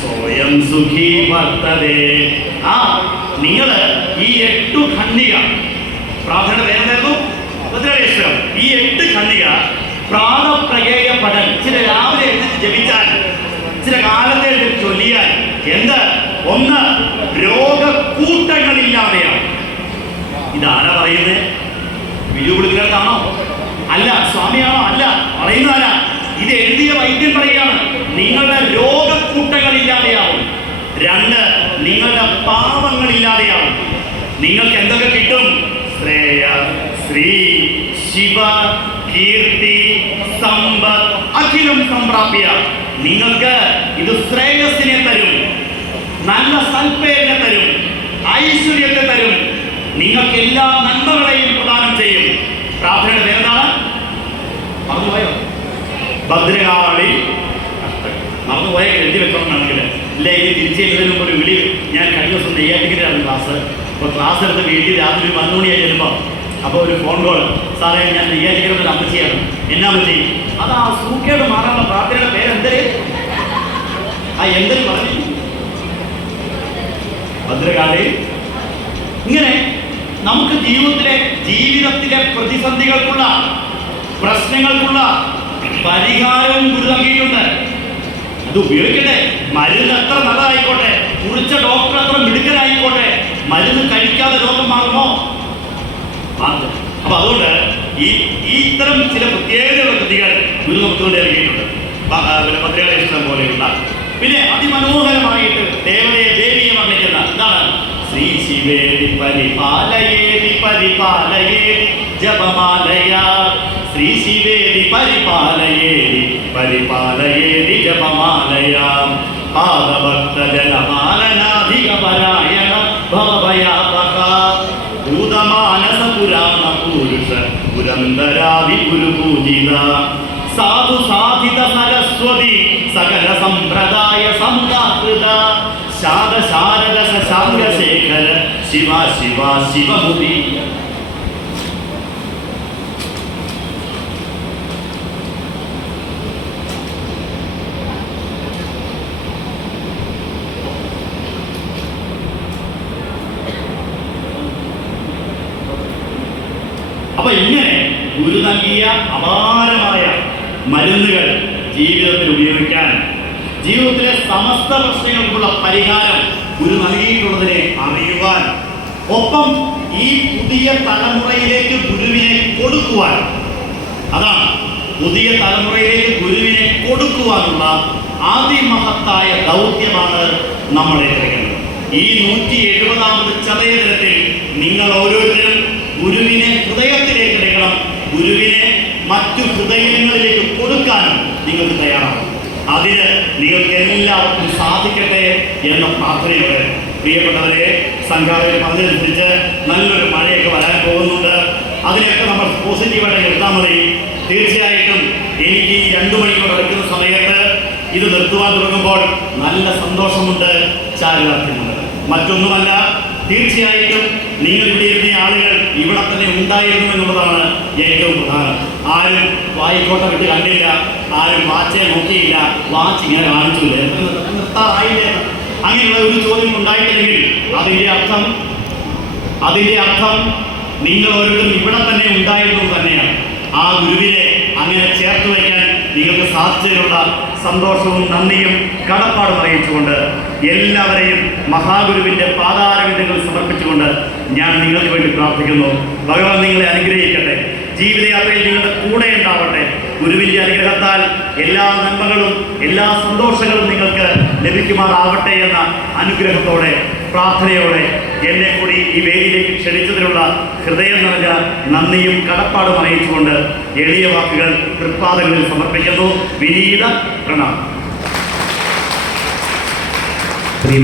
സ്വയം സുഖീ വർത്തതേ. നിങ്ങൾ ഈ 8 ഖണ്ഡിക പ്രാർത്ഥന വേറെന്തായിരുന്നു? ഭദ്രകാളീശ്വരം. ഈ 8 ഖണ്ഡിക പ്രാണപ്രകേയ പഠൻ ചില രാവിലെ എഴുതി ജപിച്ചാൽ, ചില കാലത്തെ എഴുതി ചൊല്ലിയാൽ എന്ത്? ഒന്ന്, രോഗക്കൂട്ടങ്ങളില്ലാതെയാണ്. ഇതാരാ പറയുന്നത്? ബിജു പുളിക്കലാണോ? അല്ല. സ്വാമിയാണോ? അല്ല. പറയുന്നതാരാ? ഇത് എഴുതിയ വൈദ്യൻ പറയുകയാണ്, നിങ്ങളുടെ രോഗക്കൂട്ടങ്ങളില്ലാതെയാവും. 2, നിങ്ങളുടെ പാപങ്ങളില്ലാതെയാവും. നിങ്ങൾക്ക് എന്തൊക്കെ കിട്ടും? ശ്രേയ ശ്രീ ശിവ കീർത്തി സമ്പത്ത് അഖിലം സംപ്രാപ്യ. നിങ്ങൾക്ക് ഇത് ശ്രേയസ്സിനെ തരും, നല്ല സൽപ്പേരിനെ തരും, ഐശ്വര്യത്തെ തരും, നിങ്ങൾക്ക് എല്ലാ നന്മകളെയും പ്രദാനം ചെയ്യും. പ്രാർത്ഥനയുടെ പേരെന്താണ്? മറന്നുപോയോ? ഭദ്രകാളി അഷ്ടകം. മറന്നുപോയ എഴുതി വെക്കണമെന്നാണെങ്കിൽ ഇല്ലേ, ഇത് തിരിച്ചെഴുതുന്നതിന് മുമ്പ് ഒരു വിളി. ഞാൻ കഴിഞ്ഞ ദിവസം നെയ്യാറ്റിക്കരായിരുന്നു ക്ലാസ്. അപ്പോൾ ക്ലാസ് എടുത്ത് വീട്ടിൽ രാത്രി 11 മണിയായി ചെല്ലുമ്പോൾ അപ്പോൾ ഒരു ഫോൺ കോൾ, സാറേ ഞാൻ നെയ്യാറ്റിക്കര അമ്മച്ചിയാണ്. എന്നാ അമ്മച്ചി? അത് ആ സൂക്കേട് മാറാനുള്ള പ്രാർത്ഥനയുടെ പേരെന്തേ? എന്തെങ്കിലും പറഞ്ഞു ഭദ്രകാളി. ഇങ്ങനെ നമുക്ക് ജീവിതത്തിലെ പ്രതിസന്ധികൾക്കുള്ള, പ്രശ്നങ്ങൾക്കുള്ള പരിഹാരവും ഗുരു നൽകിയിട്ടുണ്ട്. അത് ഉപയോഗിക്കട്ടെ. മരുന്ന് എത്ര നല്ലതായിക്കോട്ടെ, കുറിച്ച ഡോക്ടർ എത്ര മിടുക്കനായിക്കോട്ടെ, മരുന്ന് കഴിക്കാതെ രോഗം മാറുമോ? അപ്പൊ അതുകൊണ്ട് ഈ ഇത്തരം ചില പ്രത്യേകതയുള്ള കൃതികൾ ഗുരു നമുക്ക് നൽകിയിട്ടുണ്ട്. ഭദ്രകാളീശ്വരം പോലെയുള്ള. പിന്നെ അതിമനോഹരമായിട്ട് ദേവിയെ വർണ്ണിക്കുന്ന എന്താണ്? ശ്രീ ശിവേതി പരിപാലയേതി പരിപാലയേതി ജപമാലയ. ശ്രീ ശിവേതി പരിപാലയേതി പരിപാലയേതി ജപമാലയ. പാദഭക്തജനപാലനാധികപരായണ ഭവഭയാപക ഭൂതമാനസ പുരാണ പുരുഷ പുരന്ദരാദി ഗുരുപൂജിത സാധു സാധിത സരസ്വതി സകല സമ്പ്രദായ സംഘാകൃത ശാദ ശാരദ ശശാങ്കശേഖര ശിവ ശിവ ശിവമുതി. അപ്പൊ ഇങ്ങനെ ഗുരു നൽകിയ അപാരമായ മരുന്നുകൾ ജീവിതത്തിൽ ഉപയോഗിക്കാൻ, ജീവിതത്തിലെ സമസ്ത പ്രശ്നങ്ങൾക്കുള്ള പരിഹാരം ഗുരു നൽകിയിട്ടുള്ളതിനെ അറിയുവാൻ, ഒപ്പം ഈ പുതിയ തലമുറയിലേക്ക് ഗുരുവിനെ കൊടുക്കുവാൻ, അതാണ് പുതിയ തലമുറയിലേക്ക് ഗുരുവിനെ കൊടുക്കുവാനുള്ള അതിമഹത്തായ ദൗത്യമാണ് നമ്മൾ ഏറ്റെടുക്കുന്നത്. ഈ 170ാമത് ചതയദിനത്തിൽ നിങ്ങൾ ഓരോരുത്തരും ഗുരുവിനെ ഹൃദയത്തിലേക്ക് എടുക്കണം. ഗുരുവിനെ മറ്റു ഹൃദയങ്ങളിലേക്ക് കൊടുക്കാനും നിങ്ങൾക്ക് തയ്യാറാണ്. അതിന് നിങ്ങൾക്ക് എല്ലാവർക്കും സാധിക്കട്ടെ എന്ന പ്രാർത്ഥനയോടെ പ്രിയപ്പെട്ടവരെ, സംഘാടകർ പറഞ്ഞതനുസരിച്ച് നല്ലൊരു മഴയൊക്കെ വരാൻ പോകുന്നുണ്ട്. അതിനെയൊക്കെ നമ്മൾ പോസിറ്റീവായിട്ട് എടുത്താൽ മതി. തീർച്ചയായിട്ടും എനിക്ക് ഈ 2 മണിക്കൂർ എടുക്കുന്ന സമയത്ത് ഇത് നിർത്തുവാൻ തുടങ്ങുമ്പോൾ നല്ല സന്തോഷമുണ്ട്, ചാരിതാർത്ഥ്യമുണ്ട്. മറ്റൊന്നുമല്ല, തീർച്ചയായിട്ടും നിങ്ങൾ ഇവിടെ ഇരുന്ന ആളുകൾ ഇവിടെ തന്നെ ഉണ്ടായിരുന്നു എന്നുള്ളതാണ് ഏറ്റവും പ്രധാനം. ആരും വായിക്കോട്ട വിട്ട് കണ്ടില്ല, ആരും വാച്ചെ നോക്കിയില്ല, വാച്ച് ഇങ്ങനെ കാണിച്ചില്ല, നിർത്താറായില്ല, അങ്ങനെയുള്ള ഒരു ചോദ്യം ഉണ്ടായിട്ടില്ലെങ്കിൽ അതിൻ്റെ അർത്ഥം നിങ്ങൾ ഓരോരുത്തരും ഇവിടെ തന്നെ ഉണ്ടായിരുന്നു തന്നെയാണ്. ആ ഗുരുവിനെ അങ്ങനെ ചേർത്ത് വയ്ക്കാൻ നിങ്ങൾക്ക് സാധിച്ചതിനുള്ള സന്തോഷവും നന്ദിയും കടപ്പാടും അറിയിച്ചുകൊണ്ട് എല്ലാവരെയും മഹാഗുരുവിൻ്റെ പാതാരവിന്ദങ്ങൾ സമർപ്പിച്ചുകൊണ്ട് ഞാൻ നിങ്ങൾക്ക് വേണ്ടി പ്രാർത്ഥിക്കുന്നു. ഭഗവാൻ നിങ്ങളെ അനുഗ്രഹിക്കട്ടെ. ജീവിതയാത്രയിൽ നിങ്ങളുടെ കൂടെ ഉണ്ടാവട്ടെ. ഗുരുവിൻ്റെ അനുഗ്രഹത്താൽ എല്ലാ നന്മകളും എല്ലാ സന്തോഷങ്ങളും നിങ്ങൾക്ക് ലഭിക്കുമാറാവട്ടെ എന്ന അനുഗ്രഹത്തോടെ പ്രാർത്ഥനയോടെ എന്നെ കൂടി ഈ വേദിയിലേക്ക് ക്ഷണിച്ചതിനുള്ള ഹൃദയം നിറഞ്ഞ നന്ദിയും കടപ്പാടും അറിയിച്ചുകൊണ്ട് എളിയ വാക്കുകൾ തൃപ്പാദങ്ങളിൽ സമർപ്പിക്കുന്നു. വിനീത പ്രണാമം.